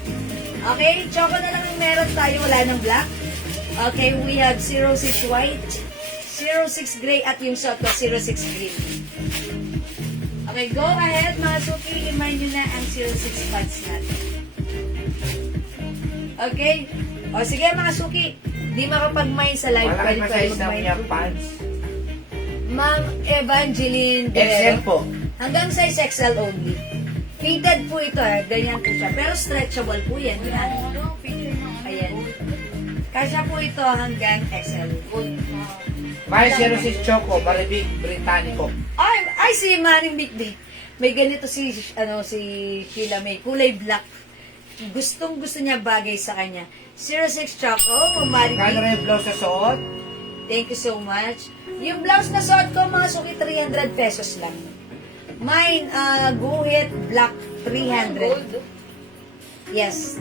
Okay, choco na lang ang meron tayo. Wala ng black. Okay, we have 06 white, 06 gray, at yung suot ko, 06 green. Okay, go ahead mga suki. I-mind nyo na ang 06 pants natin. Okay? O sige mga suki, di makapag-mine sa live. Malaki Pwede pa tayo size na mag-mine. niya pants. Ma'am Evangeline XL Guerrero. po. Hanggang size XL only. Fitted po ito ganyan po siya. Pero stretchable po yan. Yan. Ayan. Kasya po ito hanggang XL. May 06 choco, Maribig, Britannico. Ay si Maring Bigby. May ganito si Sheila May. Kulay black. Gustong gusto niya bagay sa kanya. 06 Choco, Maring Kano Bigby. rin yung blouse sa suot? Thank you so much. Yung blouse na suot ko, mga suki, 300 pesos lang. Mine, guhit, black, 300. Yes.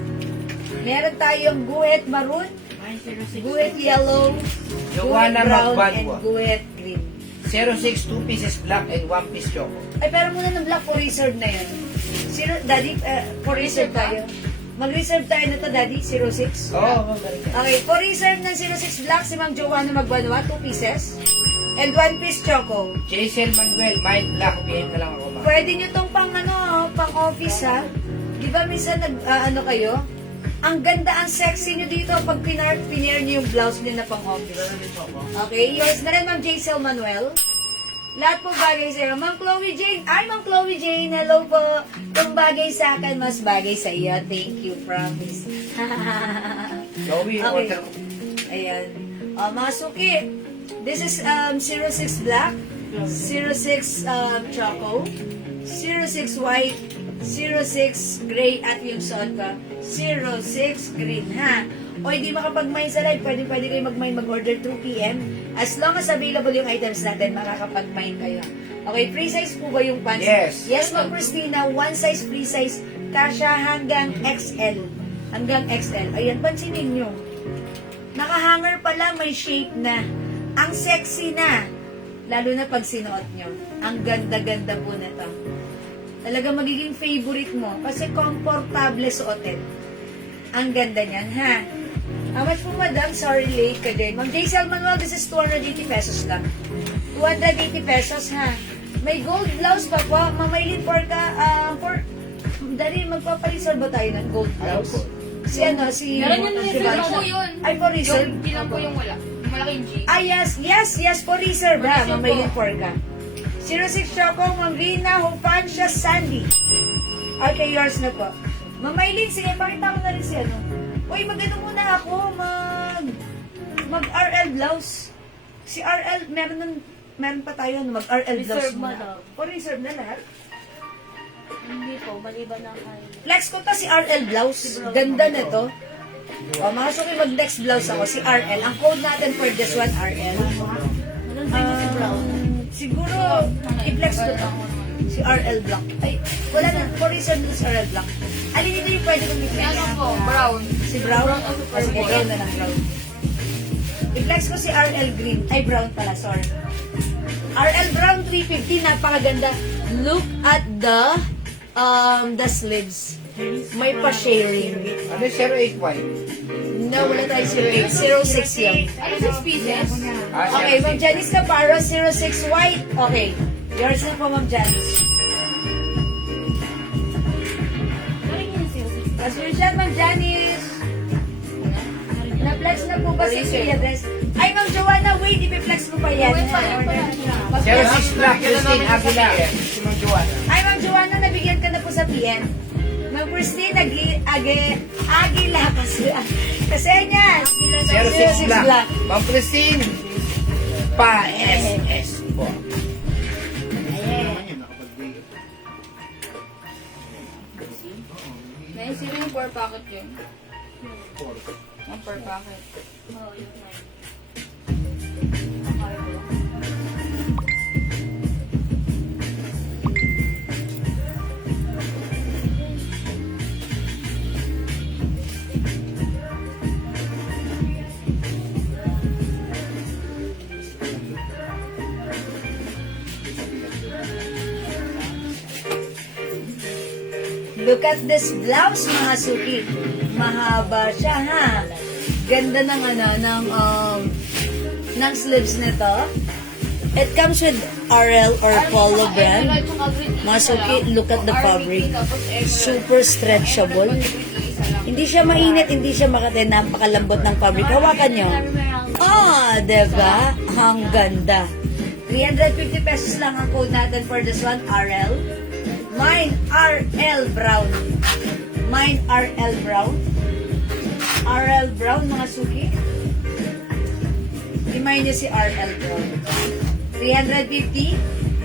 Meron tayong guhit maroon, Mine 06. guhit yellow, guhit Joanna brown, Magbanwa. and guhit green. 06, 2 pieces black and 1 piece choco. Ay, pero muna ng black for reserve na yun. Daddy, for reserve tayo. Mag-reserve tayo na to, Daddy, 06. Oo, Okay, for reserve ng 06 black, si Ma'am Joanna Magbanwa, 2 pieces. And 1 piece choco. Jason Manuel, mind black, PM na lang ako ma. Pwede nyo tong pang office ha. Di ba minsan kayo? Ang ganda, ang sexy nyo dito pag pinair nyo yung blouse nyo na pang office. Okay, yours na rin Ma'am Jaisel Manuel. Lahat po bagay sa'yo. Ma'am Chloe Jane. Ay, Ma'am Chloe Jane. Hello po. Kung bagay sa akin, mas bagay sa iyo. Thank you, promise. Chloe, Okay. order. Ayan. Mga suki, this is 06 black, 06 choco, 06 white, 06 gray, at yung suot ko, 06 green, ha? O hindi makapag-mine sa live, pwede kayo mag-order 2 p.m. As long as available yung items natin, makakapag-mine kayo. Okay, free size po ba yung pants? Yes. Yes, Ma'am Christina, one size free size, kasha hanggang XL. Hanggang XL. Ayan, pansinin nyo. Nakahanger pala, may shape na. Ang sexy na. Lalo na pag sinuot nyo. Ang ganda-ganda po na to. Talaga magiging favorite mo. Kasi komportable suotin. Ang ganda niyan, ha? How much po, madam? Sorry, late ka din. Ma'am Jaisel Manuel, this is 280 pesos lang. 280 pesos, ha? May gold blouse pa po. Mamaylin for ka, Dali, magpapareserve ba tayo ng gold Ano blouse? po? Si ano, si... Meron yun, si reserve Bansha. po yun. Ay, for reserve. Yung bilang po yung wala. Yung malaking G. Ah, yes, for reserve. For Ha, reserve mamayin po. for ka. 06 Choco, Ma'am Rina, Hupansha, Sandy. Okay, yours na po. Ma'am Maylin, sige, pakita ko na rin si ano. Uy, mag-ano muna ako, mag-RL blouse. Si RL, meron pa tayo, mag-RL blouse Reserve mo muna. daw. For reserve na lahat. Hindi po, maliban na kayo. Flex ko to si RL blouse. Ganda na to. O, mga suki mag-next blouse ako, si RL. Ang code natin for this one, RL. Walang tayo si Brown. Siguro, i-flex ko to. Si RL Black. Ay, wala na. For reason na si RL Black. Alin ito yung pwede kong i-flex? Ano po, brown. Si Brown? Brown o super Sige, white. brown na lang, brown. I-flex ko si RL Green. Ay, brown pala, sorry. RL Brown 350, napakaganda. Look at the sleeves. May pa-sharing. Ano 08Y? No, wala tayo 08. 06 yun. Ano 6 pieces? Okay, Ma'am Janice Caparo, 06 white. Okay. Yours na po, Ma'am Janice. Pasensya, Ma'am Janice. Na-flex na po ba si Kuya Des? Ay, Ma'am Joanna, wait, i-flex mo pa yan. Wait pa, wait pa. 06 Black, Christine Aguilar. Si Ma'am Joanna. Ay, Ma'am Joanna, nabigyan ka na po sa PN. Ma'am Christine, Agila kasi niya. 06 Black. Ma'am Christine. Pa SS po. Naman yun, nakapag-bake. Naisira yung 4 packet yun. Four. Yung 4 packet. Oo, yun na. Look at this blouse, mga suki. Mahaba siya, ha? Ganda ng ng sleeves nito. It comes with RL or Polo brand. Mga suki, look at the fabric. Super stretchable. Hindi siya mainit, hindi siya makate. Napakalambot ng fabric. Hawakan nyo. Ah, diba? Ang ganda. 350 pesos lang ang code natin for this one, RL. Mine, RL Brown. Mine, RL Brown. RL Brown, mga suki. Imay niyo si RL Brown. 350.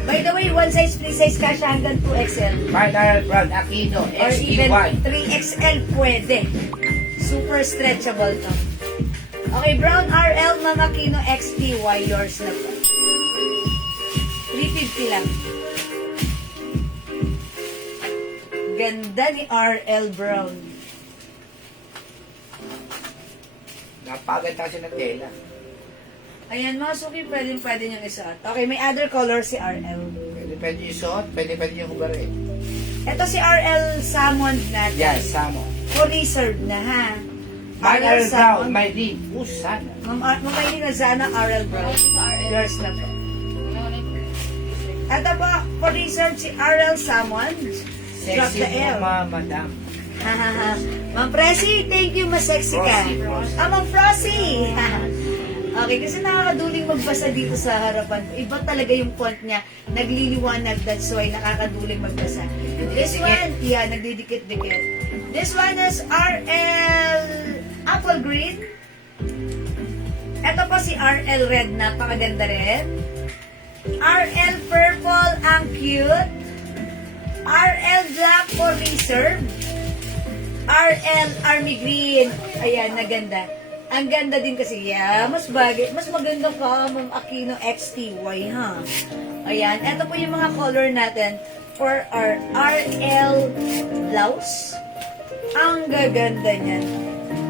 By the way, one size, free size ka siya hanggang 2XL. Final Brand Aquino, Or even STY. 3XL pwede. Super stretchable to. Okay, Brown RL, Mama Kino XTY, yours na po. 350 lang. Ganda ni RL Brown. Napaganda kasi ng tela. Ayan, mga suki, pwede niyong isuot. Okay, may other color si RL. Pwede yung suot, pwede yung hubare. Ito si RL Salmon natin. Yes, samo. For reserve na, ha? Final RL Brown, Salmon. may deep. Usana. Mamayin na sana RL Brown. Sa RL. Yours na po. Ito po, for reserve si RL Salmon. Drop Sexy the L. mo, madam. Hahaha. Ma'am Presi, thank you, mas sexy ka. Frosty. Ma'am Frosty. Okay, kasi nakakaduling magbasa dito sa harapan. Iba talaga yung font niya. Nagliliwanag, that's why nakakaduling magbasa. This one, yeah, nagdidikit-dikit. This one is RL Apple Green. Ito po si RL Red, napakaganda rin. RL Purple, ang cute. RL Black for reserve. RL Army Green. Ayan, naganda. Ang ganda din kasi, yeah. Mas maganda ka, Ma'am Aquino XTY, ha? Ayan, eto po yung mga color natin for our RL blouse. Ang gaganda niyan.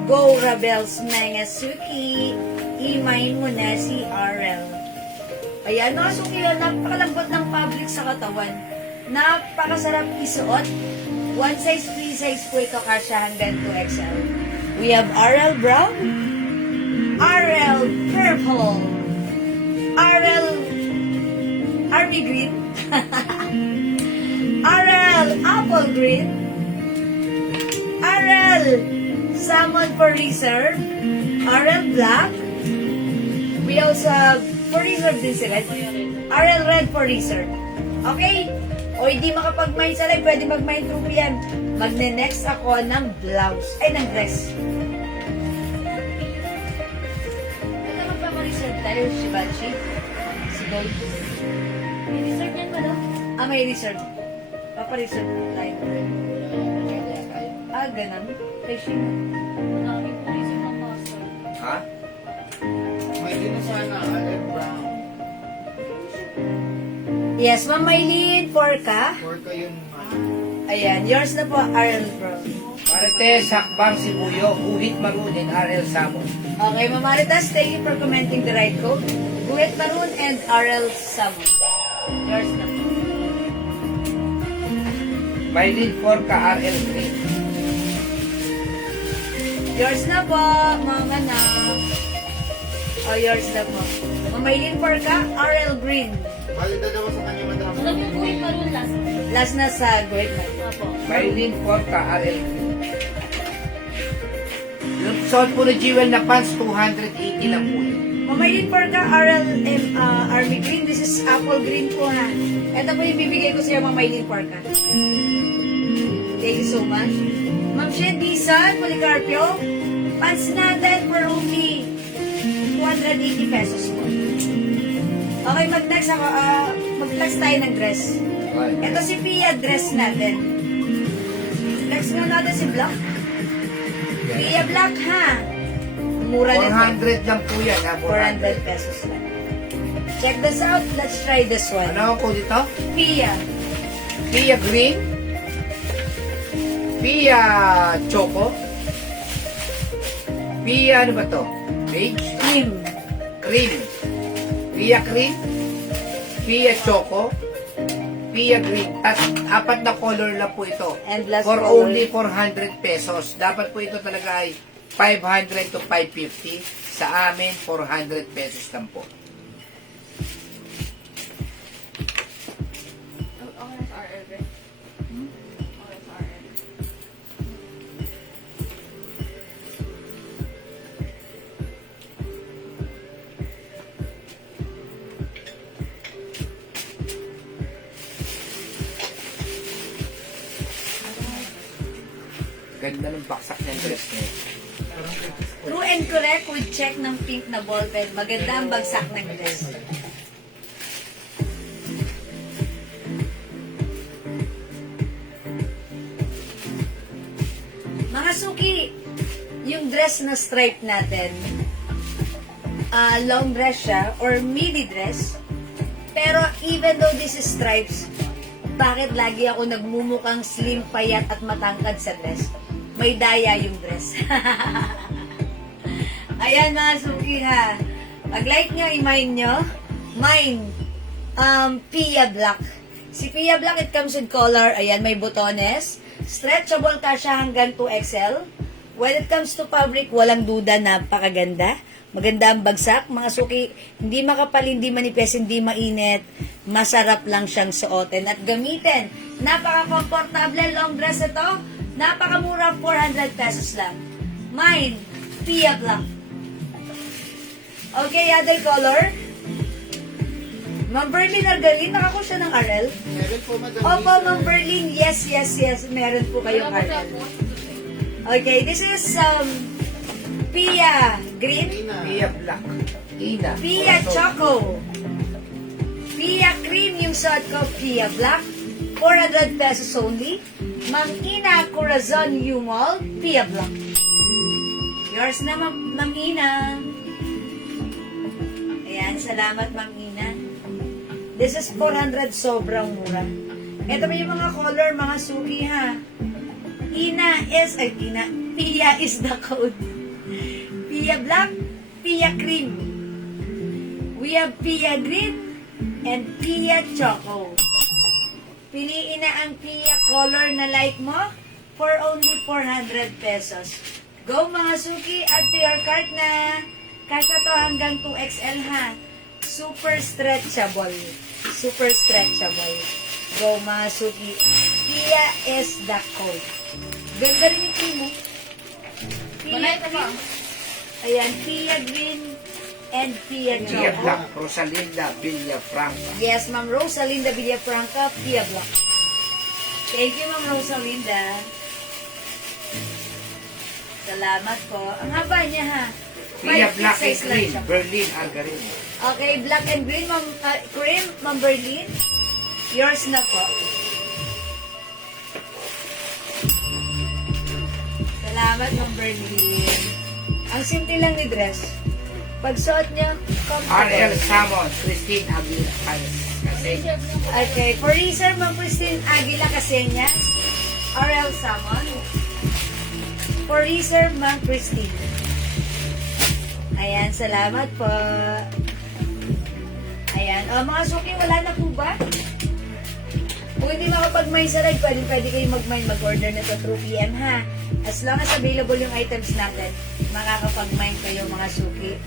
Go Rebels mga suki. Imay mo na si RL. Ayan, mga suki lang, napakalambot ng fabric sa katawan. Napakasarap isuot. One size, free size po ito kasya hanggang 2XL. We have RL Brown, RL Purple, RL Army Green, RL Apple Green, RL salmon for reserve, RL black. We also have, for reserve din sila, RL red for reserve. Okay? O hindi makapag-mine sa live, pwede mag-mine through PM. Magne-next ako ng blouse, ay ng dress. Ito magpapa-reserve tayo, Shibachi. Si Gold. May dessert yan ba, no? May reserve. Papa-reserve tayo. Ganun. Fishing. Marami po kasi mamasal. Ha? May din na sana, olive brown. Yes, Ma'am Maylene, 4 ka. Or kayo Ayan, yours na po, RL Bro. Marites, Hakbang, Sibuyo, Guhit, Maroon, and RL Samon. Okay, Ma'am Maritas, thank you for commenting the right code. Guhit Maroon and RL Salmon. Yours na po. Maylin, 4 ka, RL Green. Yours na po, mga anak. Yours na po. Ma'am Maylene, 4 ka, RL Green. Bali dalawa sa kanya, madam. Alam niyo po yung maroon last. Last na sa Guhit Maroon. Apo. Maylin, 4 ka, RL Green. Yung suot po na Jewel na pants, 280 lang po yun. Ma'am Maylene, 4 ka, RL Army Green. This is apple green po, ha. Ito po yung bibigay ko sa'yo, Ma'am Maylene, 4 ka. Thank you so much. Ma'am Shed Dizon, Policarpio, pants natin for only 280 pesos po. Okay, mag-next ako. Mag-next tayo ng dress. Ito si Pia dress natin. Next nga natin si Black. Pia Black, ha? Mura nito. 400 lang po yan, ha? 400 pesos lang. Check this out. Let's try this one. Ano ang code ito? Pia. Pia Green. Pia Choco. Pia ano ba to? Beige? Cream. Cream. Pia Cream. Pia Choco. Pia Green. Tapos, 4 na color lang po ito. And last For color. only 400 pesos. Dapat po ito talaga ay 500 to 550. Sa amin, 400 pesos lang po. Orange RL, right? Orange RL. Ganda ng baksak ng dress niya. True and correct with check ng pink na ballpen. Maganda ang bagsak ng dress. Mga suki, yung dress na stripe natin, long dress siya or midi dress. Pero even though this is stripes, bakit lagi ako nagmumukhang slim, payat at matangkad sa dress? May daya yung dress. Ayan mga suki ha. Pag-like nyo, i-mine nyo. Mine, Pia Black. Si Pia Black, it comes with collar. Ayan, may butones. Stretchable ka siya hanggang 2XL. When it comes to fabric, walang duda, napakaganda. Maganda ang bagsak. Mga suki, hindi makapal, hindi manipes, hindi mainit. Masarap lang siyang suotin at gamitin. Napaka-komportable long dress ito. Napakamura, 400 pesos lang. Mine, Pia Black. Okay, other color. Ma'am Berlin Argalin, nakako siya ng RL. Meron po, madam. Opo, Ma'am Berlin, yes. Meron po kayong Wala po RL. po. Okay, this is Pia Green, Ina. Pia Black. Ina. Pia Choco, Pia Cream, yung suot ko, Pia Black, 400 pesos only. Mang Ina Corazon Humol, Pia Black. Yours na, Mang Ina. Ayan, salamat, Mang Ina. This is 400, sobrang mura. Ito ba yung mga color, mga suki, ha? Pia is the code. Pia Black, Pia Cream. We have Pia Green and Pia Choco. Piliin na ang Pia color na like mo for only 400 pesos. Go mga suki, add to your cart na. Kasya to hanggang 2XL ha. Super stretchable. Super stretchable. Go mga suki. Pia is the code. Ganda rin yung cream mo. Pia Green. Ayan, Pia Green and Pia Pia Choco. Black, Rosalinda Villafranca. Yes, Ma'am Rosalinda Villafranca, Pia Black. Thank you, Ma'am Rosalinda. Salamat po. Ang haba niya, ha? Pia 5 Black and size lang Green, siya. Berlin Algarin. Okay, black and green, Ma'am Cream, Ma'am Berlin. Yours na po. Salamat, Ma'am Berlin. Ang simple lang ni dress. Pagsuot niya, RL comfortable. Salmon, Christine Aguila. Kasi, Okay, for research, Ma'am Christine Aguila Caseñas. RL Salmon. For research, Ma'am Christine. Ayan, salamat po. Ayan. Mga suki, wala na po ba? Kung hindi makapag-mine sa live, pwede kayo mag-mine, mag-order na to through PM, ha? As long as available yung items natin, makakapag-mine kayo, mga suki.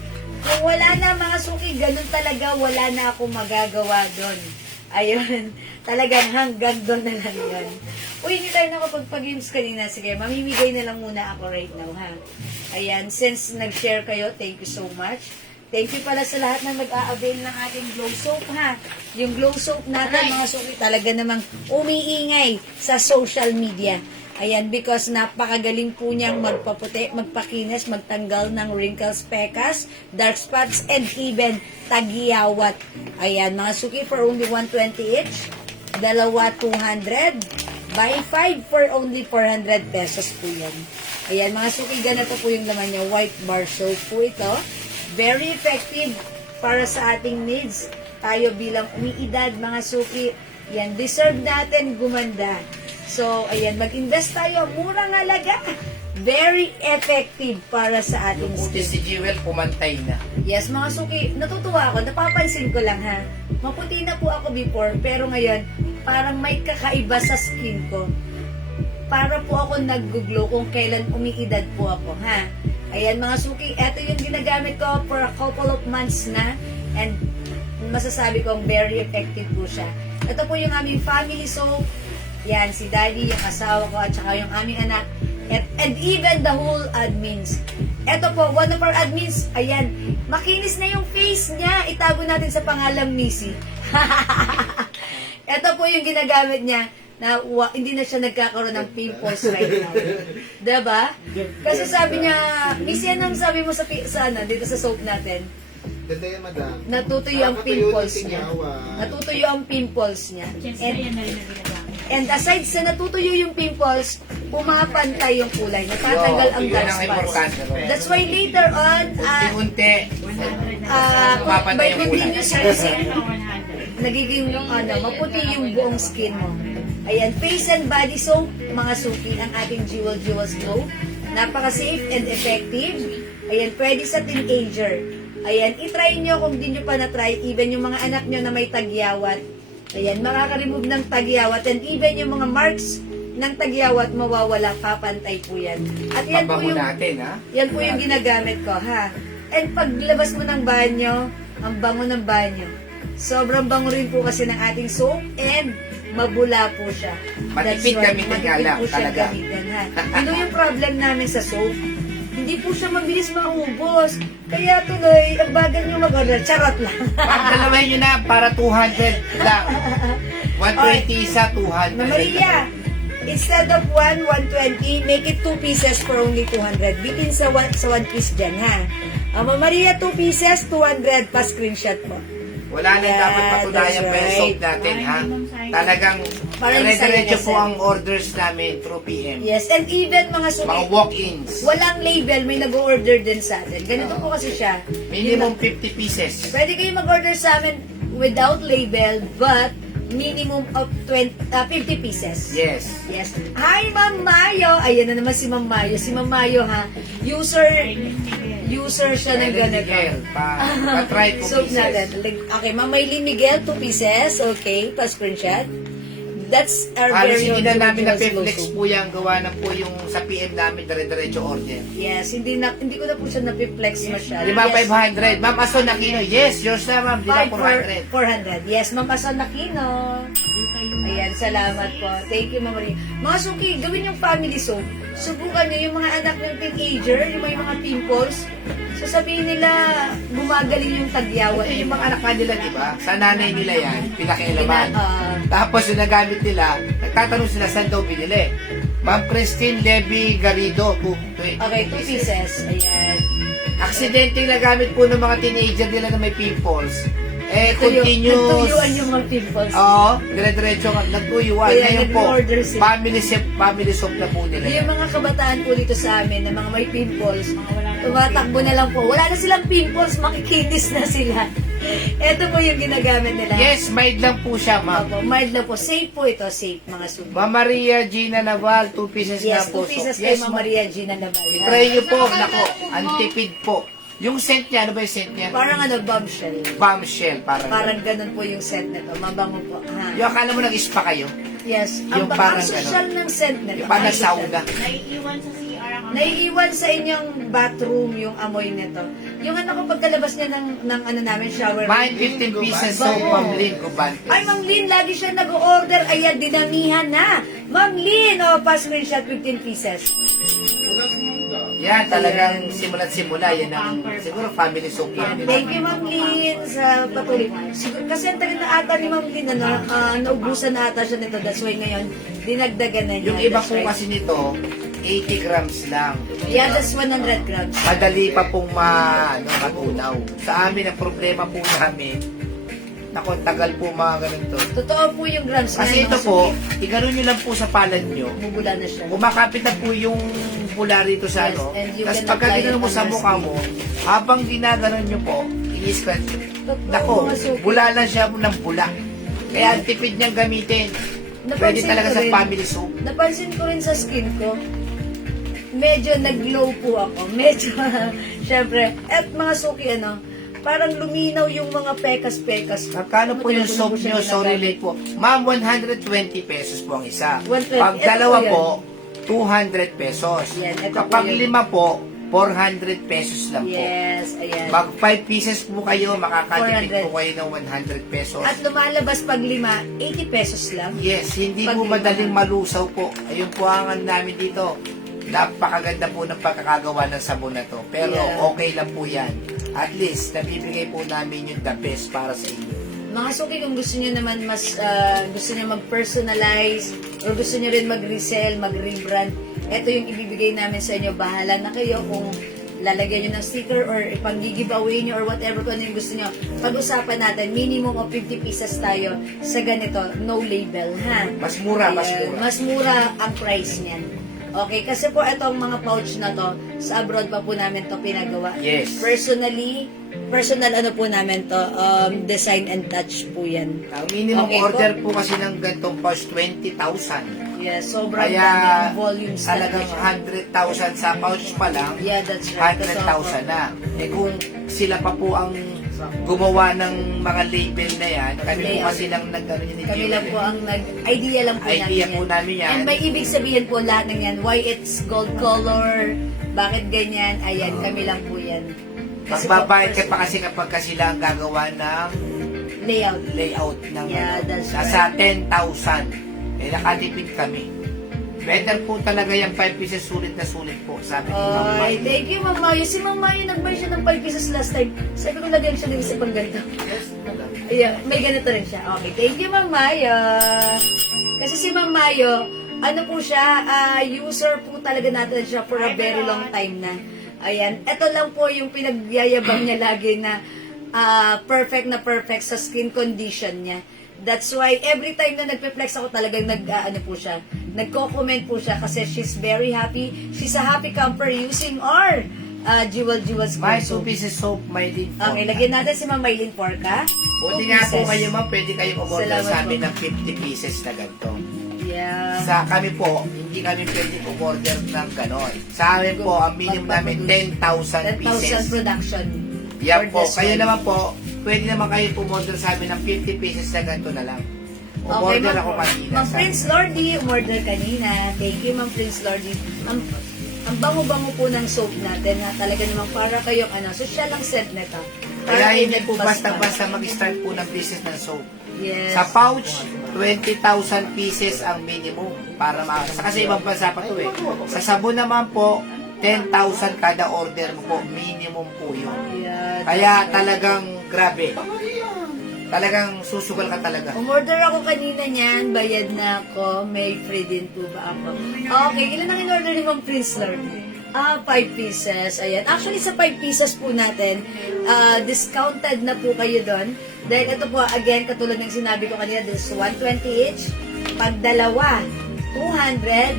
Kung wala na, mga suki, ganun talaga, wala na akong magagawa doon. Ayun. Talagang hanggang doon na lang yun. Uy, hindi tayo nakapagpag-games kanina. Sige, mamimigay na lang muna ako right now, ha? Ayan, since nag-share kayo, thank you so much. Thank you pala sa lahat ng nag-a-avail ng ating glow soap, ha? Yung glow soap natin, mga suki, talaga namang umiingay sa social media. Ayan, because napakagaling po niyang magpaputi, magpakinis, magtanggal ng wrinkles, pekas, dark spots, and even tagiyawat. Ayan, mga suki, for only 120 each. Dalawa, 200. Buy 5 for only 400 pesos po yan. Ayan, mga suki, ganito po yung laman niya. White bar soap po ito. Very effective para sa ating needs. Tayo bilang umiidad, mga suki, yan, deserve natin gumanda. So, ayan, mag-invest tayo. Murang halaga. Very effective para sa ating puti skin. si Jewel, pumantay na. Yes, mga suki, natutuwa ako. Napapansin ko lang, ha. Maputi na po ako before, pero ngayon, parang may kakaiba sa skin ko. Para po ako nag-glow kung kailan umiidad po ako, ha. Ayan, mga suki, eto yung ginagamit ko for a couple of months na, and masasabi kong very effective po siya. Ito po yung aming family soap. Yan, si daddy, yung asawa ko, at saka yung aming anak, and even the whole admins. Ito po, one of our admins, ayan, makinis na yung face niya. Itago natin sa pangalang Missy. Ito po yung ginagamit niya na hindi na siya nagkakaroon ng pimples right now. Diba? Kasi sabi niya, Missy, anong sabi mo sa dito sa soap natin? Ganda yan, madam. Natutuyo ang pimples niya. Natutuyo ang pimples niya. Siyempre, yan na rin ang ginagamit. And aside sa natutuyo yung pimples, pumapantay yung kulay. Natatanggal ang Yun dark ang spots. importante, Ro. That's why later on, Unti-unti. 100 na. Pumapantay by yung kulay. continuous using, Ano, 100. nagiging maputi yung buong skin mo. Ayan, face and body soap, mga suki, ang ating Jewel Jewels Glow. Napaka-safe and effective. Ayan, pwede sa teenager. Ayan, itry nyo kung di nyo pa na-try, even yung mga anak nyo na may tagyawat. Ayan, makaka-remove ng tagyawat, and even yung mga marks ng tagyawat, mawawala, papantay po yan. At yan po Pabango yung, natin, ha? yan po yung ginagamit ko, ha? And paglabas mo ng banyo, ang bango ng banyo. Sobrang bango rin po kasi ng ating soap, and mabula po siya. Matipid That's why, gamitin nga matipid lang, po siya talaga. gamitin, ha? Ano yung problem namin sa soap? Hindi po siya mabilis maubos. Kaya tuloy, ang bagal nyo mag-order. Charot lang. Pagdalawahin nyo na para 200 lang. 120 isa, 200. Na Maria, instead of 120, make it 2 pieces for only 200. Bitin sa 1 piece dyan, ha? Maria, 2 pieces, 200 pa screenshot po. Wala na Yeah, dapat patunayan that's pa yung right. soap natin, ha? Talagang Parang dire-diretso isa po yan. ang orders namin through PM. Yes, and even mga Mga suki, walk-ins. walang label, may nag-order din sa atin. Ganito po kasi siya. Minimum 50 pieces. Pwede kayo mag-order sa amin without label, but minimum of 50 pieces. Yes. Yes. Hi, Ma'am Mayo. Ayan na naman si Ma'am Mayo. Si Ma'am Mayo, ha? User siya ng Miguel, ganito. pa-try 2 Soap pieces. natin. Okay, Ma'am Maylin Miguel, 2 pieces. Okay, pa-screenshot. That's our Halos very hindi own na namin Jewel na-flex Jewel po yung gawa na po yung sa PM namin, dire-diretso order. Yes, hindi ko na po siya na-flex masyado. Di ba, Yes. 500? Ma'am Ason Aquino, yes, yours na ma'am, di ba, 400? 400. Yes, Ma'am Ason Aquino. Di kayo Ayan, salamat po. Thank you, Ma'am Marie. Mga suki, gawin yung family soap. Subukan nyo yung mga anak ng teenager, yung may mga pimples. Sasabihin nila, gumagaling yung tagyawat. Ito yung mga anak kanila, di ba? Sa nanay nila yan, pinakialaman. Ah, Tapos yung nagamit nila, nagtatanong sila saan daw binili. Ma'am Christine Levy Garrido, okay, 2 pieces. Ayan. Aksidente yung nagamit po ng mga teenager nila na may pimples. Continuous. Nagtuyuan yung mga pimples. Oo, dire-diretso nga, nagtuyuan. Kaya Ngayon po, nag-order sila. family soap na po nila. Yung mga kabataan po dito sa amin na mga may pimples, wala na tumatakbo na lang po. Wala na silang pimples, makikinis na sila. Ito po yung ginagamit nila. Yes, mild lang po siya, ma'am. Opo, mild lang po. Safe po ito, safe mga suki. Ma'am Maria Gina Naval, 2 pieces Yes, na po. 2 pieces So, kay yes, Ma'am Maria Gina Naval. I-try nyo po, nako, antipid po. Yung scent niya, ano ba yung scent niya? Parang ano, bombshell. Bombshell, Parang ganun po yung scent nito. Mabango po. Ha? yung akala mo nag-spa kayo? Yes. Yung Ang parang social ng scent nito. Yung parang sauna. naiiwan sa CR ang Naiiwan sa inyong bathroom yung amoy nito. Yung ano ko pagkalabas niya ng ano namin, shower. Mine 15 pieces so Ma'am Lynn Cubantes. Ay, Ma'am Lynn, lagi siya nag-order. Ayan, dinamihan na. Ma'am Lynn, pa-screenshot 15 pieces. Wala sa mangga. Yan, talagang simula't simula. Yan ang siguro family soap yan. Thank you, Ma'am Lynn, sa patuloy. Siguro, kasi ang tagal na ata ni Ma'am Lynn, naubusan na ata siya nito. That's why ngayon, dinagdagan na niya. Yung iba That's po right. kasi nito, 80 grams lang. Yeah, that's 100 grams. Madali pa pong matunaw. Sa amin, ang problema po namin, naku, tagal po mga ganito. Totoo po yung grams. Kasi ngayon, ito mga po, suki. iganon nyo lang po sa palad nyo. Bubula na siya. Kumakapit na po yung bula rito sa Yes, ano. and you Tapos can pagka apply ginanon it mo on sa your mukha skin. mo, habang ginaganon nyo po, i-scratch. Totoo, Nako, mga suki. bula lang siya ng bula. Kaya ang tipid niyang gamitin. Pwede Napansin talaga ko sa rin. family soap. Napansin ko rin sa skin ko, medyo nag-glow po ako. Medyo, syempre, at mga suki, parang luminaw yung mga pekas-pekas. Magkano po yung Ano soap po siya nyo? ginagamit? Sorry late po. Ma'am, 120 pesos po ang isa. 120. Pag Ito dalawa po po, 200 pesos. Yan, ito Kapag po yun. lima po, 400 pesos lang po. Yes, ayan. Mag 5 pieces po kayo, makakatipid 400. po kayo ng 100 pesos. At lumalabas pag 5, 80 pesos lang. Yes, hindi Pag po lima. madaling malusaw po. Ayun po ang ano namin dito. Napakaganda po ng pagkakagawa ng sabon na to. Pero Yeah. okay lang po yan. At least, nabibigay po namin yung the best para sa inyo. Mga suki, kung gusto niyo naman mas, gusto niyo mag-personalize, or gusto niyo rin mag-resell, mag-rebrand, ito yung ibibigay namin sa inyo. Bahala na kayo kung lalagyan nyo ng sticker or ipang-giveaway nyo or whatever kung ano yung gusto nyo. Pag-usapan natin, minimum of 50 pieces tayo sa ganito, no label, ha? Mas mura, mas Ayan, mura. Mas mura ang price niyan. Okay, kasi po itong mga pouch na to, sa abroad pa po namin to pinagawa. Yes. Personal ano po namin to, design and touch po yan. Ang minimum Okay order po kasi ng ganitong pouch, 20,000. Yes, sobrang Kaya dami ang volumes talagang talaga. 100,000 sa pouch pa lang, Yeah, that's right. Totoo po. 100,000 na. Eh kung sila pa po ang gumawa ng mga label na yan, kami po Layout. kasi lang nag-ano yun. Kami lang po ang idea lang po Idea namin po namin yan. And may ibig sabihin po lahat ng yan, why it's gold color, bakit ganyan, ayan, kami lang po yan. Kasi po, Magbabayad ka pa kasi kapag kasi sila ang gagawa ng layout. layout ng Yeah, that's nasa 10,000. Eh nakatipid kami. Better po talaga yung 5 pieces sulit na sulit po. Sabi ni Ma'am Ay, Mayo. thank you, Ma'am Mayo. Si Ma'am Mayo, nag-buy siya ng 5 pieces last time. Sabi ko, lagyan siya ng isa pang ganito. Yes, madam. Ayan, may ganito rin siya. Okay, thank you, Ma'am Mayo. Kasi si Ma'am Mayo, ano po siya, user po talaga natin siya for a very long time na. Ayan, ito lang po yung pinagyayabang niya lagi na perfect na perfect sa skin condition niya. That's why every time na nagpe-flex ako talagang po siya, nagko-comment po siya kasi she's very happy. She's a happy camper using our Jewel My Skin 2 Soap. pieces soap, my lead for. Okay, lagyan natin si Ma'am Maylin Porca. Buti 2 nga po pieces. kayo ma'am, pwede kayo umorder Salamat sa amin po. ng 50 pieces na ganito. Yeah. Sa kami po, hindi kami pwede umorder ng ganon. Sa amin po, ang minimum namin 10,000 10,000 pieces. production. Yan for po. this Kayo one. naman po, pwede naman kayo umorder sa amin ng 50 pieces na ganito na lang. Umorder ako kanina. Ma'am Prince Lordy, umorder kanina. Thank you, Ma'am Prince Lordy. Ang bango-bango po ng soap natin na talaga namang para kayong social ang set nito. Kaya hindi po basta-basta mag-start po ng business ng soap. Yes. Sa pouch, 20,000 pieces ang minimum para kasi ibang bansa pa to eh. Sa sabon naman po, 10,000 kada order mo po, minimum po yun. Yeah. Kaya talagang grabe. Talagang susugal ka talaga. Umorder ako kanina niyan, bayad na ako, may free din po ba ako? Okay, ilan ang in-order ni Ma'am Prince Lordy? 5 pieces. Ayan. Actually, sa 5 pieces po natin, discounted na po kayo doon. Dahil ito po, again, katulad ng sinabi ko kanina, this is 120 each. Pag dalawa, 200.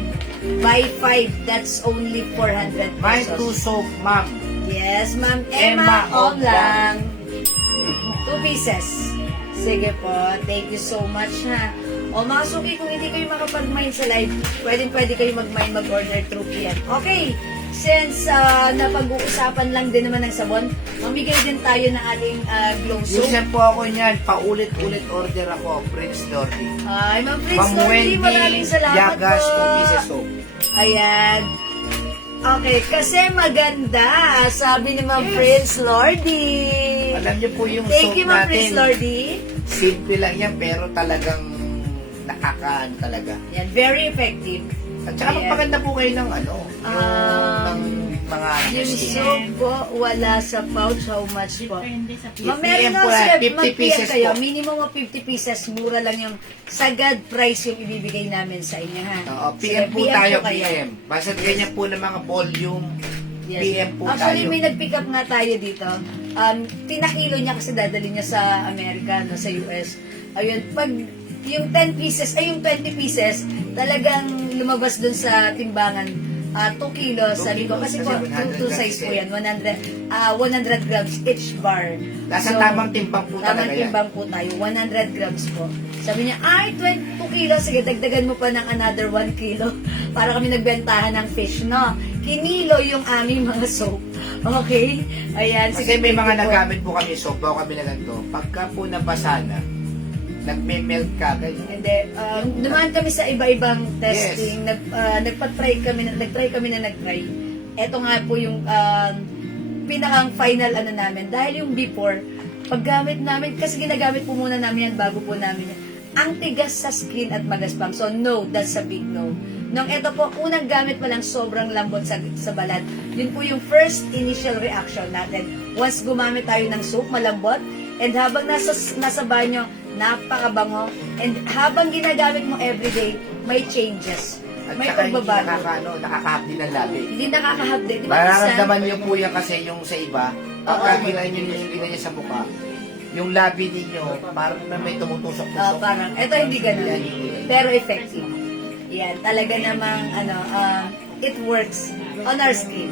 Buy 5, that's only 400 My pesos. 2 soap, ma'am. Yes, Ma'am Emma Emma Omlang. 2 pieces. Sige po. Thank you so much, ha. O mga suki, kung hindi kayo makapag-mine sa live, pwede kayo mag-mine, mag-order through PM. Okay. Since napag-uusapan lang din naman ng sabon, mamigay din tayo ng ating glow soap. Minsan po ako niyan, paulit-ulit order ako, Prince Lordy. Ay, Ma'am Prince Ma'am Lordy, Wendy, maraming salamat Yagas, po. 2 pieces soap. Ayan. Okay, kasi maganda, sabi ni Ma'am Prince Lordy. Alam niyo po yung Thank soap you, Ma'am natin. Prince Lordy. Simple lang yan, pero talagang nakakaano talaga. Yan, very effective. At saka Ayan. magpaganda po kayo ng ano, ng mga Yung testing. soap po, wala sa pouch. How much po? Depende sa Ma'am Mary PM po Rose, yan, 50 mag-PM pieces kayo. po. Minimum of 50 pieces. Mura lang yung sagad price yung ibibigay namin sa inyo, ha? Oo, Sige, PM po tayo, kayo. PM. Basta ganyan po ng mga volume, Yes. PM po Actually, tayo. may nag-pick up nga tayo dito. Pinakilo niya kasi dadali niya sa Amerika, no, sa US. Ayun, pag yung 10 pieces, ay yung 20 pieces, talagang lumabas dun sa timbangan. 2 kilos, sabi ko, kasi po, 2 size po yan, 100 grams each bar. Nasa tamang timbang po Tamang talaga yan. timbang po tayo, 100 grams po. Sabi niya, ay, 2 kilos, sige, dagdagan mo pa ng another 1 kilo para kami nagbentahan ng fish, no? Kinilo yung aming mga soap. Okay? Ayan. Kasi may mga thank you po. nagamit po kami, soap bago kami na ganito. Pagka po nabasa na, nagme-melt ka, ganyan. Hindi. Dumaan kami sa iba-ibang testing. Nagpa-try kami, nag-try. Ito nga po yung pinakang final namin. Dahil yung before, paggamit namin, kasi ginagamit po muna namin yan bago po namin yan. Ang tigas sa skin at magaspang. So, no, that's a big no. Nung ito po, unang gamit pa lang sobrang lambot sa balat. Yun po yung first initial reaction natin. Once gumamit tayo ng soap, malambot. And habang nasa banyo, napakabango. And habang ginagamit mo everyday, may changes. At May saka hindi pagbabago. nakakahapdi ng labi. Hindi nakakahapdi. Di ba? Mararamdaman niyo po yan kasi yung sa iba, pagka ginayin niyo niya sa mukha, yung labi ninyo, parang na may tumutusok-tusok. Parang, ito hindi ganun. Yan, hindi. Pero effective. Yan, talaga namang, it works on our skin.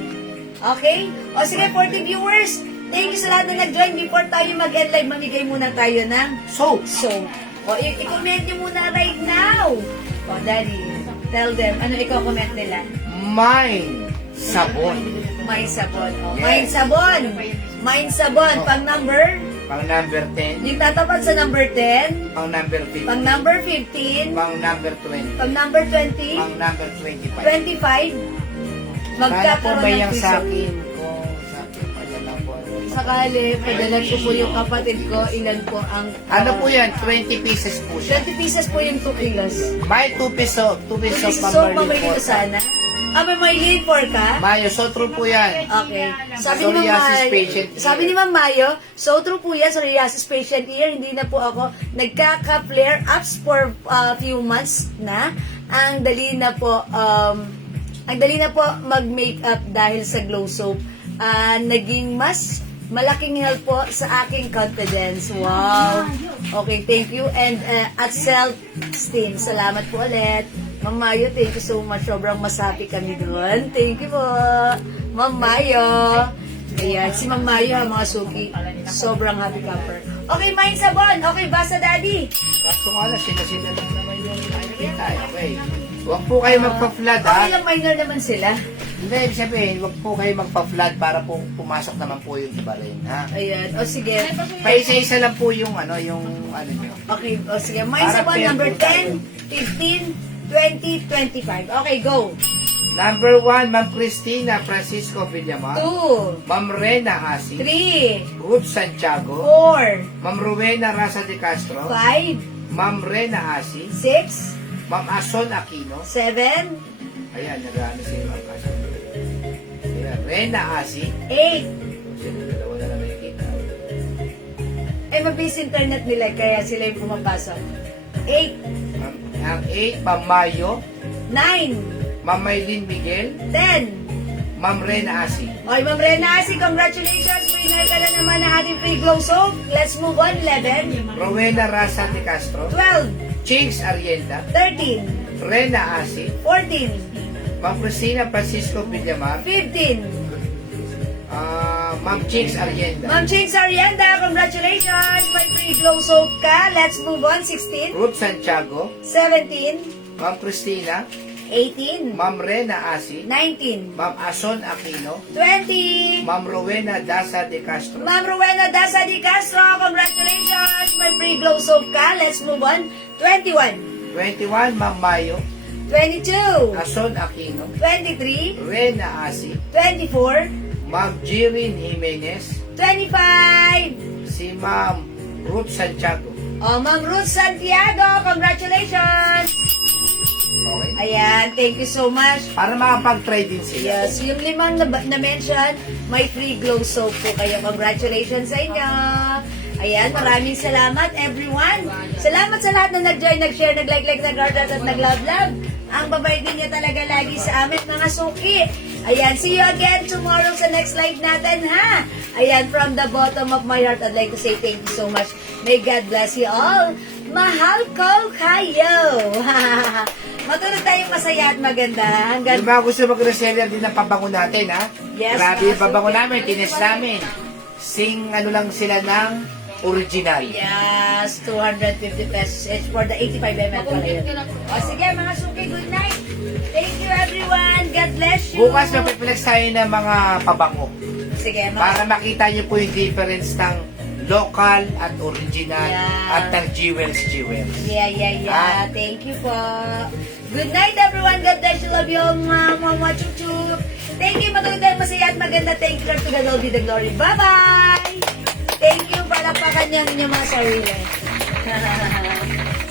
Okay? O sige, 40 viewers, thank you sa lahat na nag-join. Before tayo mag-end live, mamigay muna tayo ng Soap! soap. O, i-comment nyo muna right now. O, Daddy, tell them, ano i-comment nila? Mine! Sabon! Mind sabon. O, Yes. mind sabon. Mind sabon. Oh. Pang number, Pang number 10, yung tatapat sa number 10, pang number 15, pang number 15, pang number 20, pang number 20, pang number 25. 25, Sana po magkakaroon may ng yang free sa soap. akin ko. Sa akin pala lang po. Sakali, padalan ko po yung kapatid ko, ilan po ang... Ano po yan? 20 pieces po siya. 20 pieces po yung 2 kilos. May 2 peso. 2 peso So, pang mamali ko sana. May lead for ka? Mayo, so true po yan. Okay. Sabi ni Ma'am Psoriasis Mayo, patient ear. sabi ni Ma'am Mayo, so true po yan, psoriasis patient ear, hindi na po ako nagkaka-flare ups for a few months na. Ang dali na po mag-makeup dahil sa Glow Soap. Naging mas malaking help po sa aking confidence. Wow. Okay, thank you. And at self-esteem, salamat po ulit. Ma'am Mayo, thank you so much. Sobrang masapi kami doon. Thank you po. Ma'am Mayo. Ayan, si Ma'am Mayo, mga suki, sobrang happy camper. Okay, Mind Sabon. Okay, basta daddy. Kaso nga lang, sila lang naman yung nakikita. Okay. Huwag po kayo magpa-flood, ha? Okay lang, minor naman sila. Hindi, ibig sabihin, huwag po kayo magpa-flood para po pumasok naman po yung iba rin, ha? Ayan. O sige. Paisa-isa lang po yung ano nyo. Okay, o sige. Mind Para Sabon fair number po tayo. 10, 15, 20, 25. Okay, go. Number 1, Ma'am Cristina Francisco Villamar. 2, Ma'am Rena Asi. 3, Ruth Santiago. 4, Ma'am Rowena Raza de Castro. 5, Ma'am Rena Asi. 6, Ma'am Ason Aquino. 7, Ayan, nag-ano si Ma'am Ason. Ayan, Rena Asi. 8. Sila dalawa na lang nakikita. Eh, mabilis internet nila, kaya sila yung pumapasok. 8, Ang 8, Ma'am Mayo. 9, Ma'am Maylin Miguel. 10. Ma'am Rena Asi. Okay, Ma'am Rena Asi, congratulations. Winner ka na naman ng ating free glow soap. Let's move on. 11, Rowena Raza de Castro. 12, Chings Arienda. 13, Rena Asi. 14, Ma'am Cristina Francisco Villamar. 15. Ma'am Chings Arienda. Ma'am Ching Sarienda, congratulations. May free glow soap ka. Let's move on. 16, Ruth Santiago. 17, Ma'am Cristina. 18, Ma'am Rena Asi. 19, Ma'am Ason Aquino. 20. Ma'am Rowena Daza de Castro. Ma'am Rowena Daza de Castro, congratulations. May free glow soap ka. Let's move on. 21, 21, Ma'am Mayo. 22, Ason Aquino. 23, Rena Asi. 24, Ma'am Jirin Jimenez. 25. Si Ma'am Ruth Santiago. Oh, Ma'am Ruth Santiago, congratulations. Okay. Ayan, thank you so much. Para makapag-try din sila. Yes, yung limang na-mention, may free glow soap po kayo. Congratulations sa inyo. Ayan, maraming salamat everyone. Salamat sa lahat na nag-join, nag-share, nag-like, nag-heart at nag-love. Ang babay din niya talaga lagi sa amin, mga suki. Ayan, see you again tomorrow sa next live natin, ha? Ayan, from the bottom of my heart, I'd like to say thank you so much. May God bless you all. Mahal ko kayo. Matulog tayong masaya at maganda. Hanggang Yung mga gusto mag-reseller din ng pabango natin, ha? Yes, Grabe yung mga pabango suki. namin, tines namin. Ano lang sila ng original. yes, 250 pesos each for the 85 ml pala yun. O sige, mga suki, good night. Thank you everyone. God bless you. Bukas magpiplex tayo ng mga pabango. Sige, mga Para makita nyo po yung difference ng local at original Yeah. at ng jewels. Yeah. Thank you po. Good night, everyone. God bless you. Love you all, mama, chup. Thank you. Matulog tayo masaya at maganda. Thank you, Lord. To God all be the glory. Bye-bye. Thank you. Palakpakan niyo ang inyong mga sarili.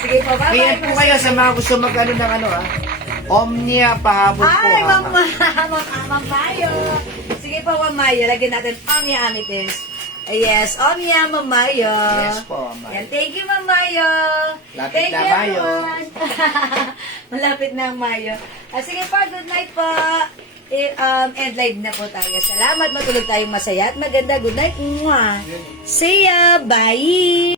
Sige po, bye-bye. Kaya po kayo sa mga gusto mag-ano ng Omnia pahabol po. Ay, ha? Ma'am Mayo. Sige po, Ma'am Mayo. Lagyan natin Omnia Amethyst. Yes, Omnia, Ma'am Mayo. Yes po, Ma'am Mayo. Yan, thank you, Ma'am Mayo. Lapit Thank na, you, Mayo. everyone. Malapit na ang Mayo. Sige po, good night po. End live na po tayo. Salamat, matulog tayong masaya at maganda. Good night. Mwah. See ya. Bye.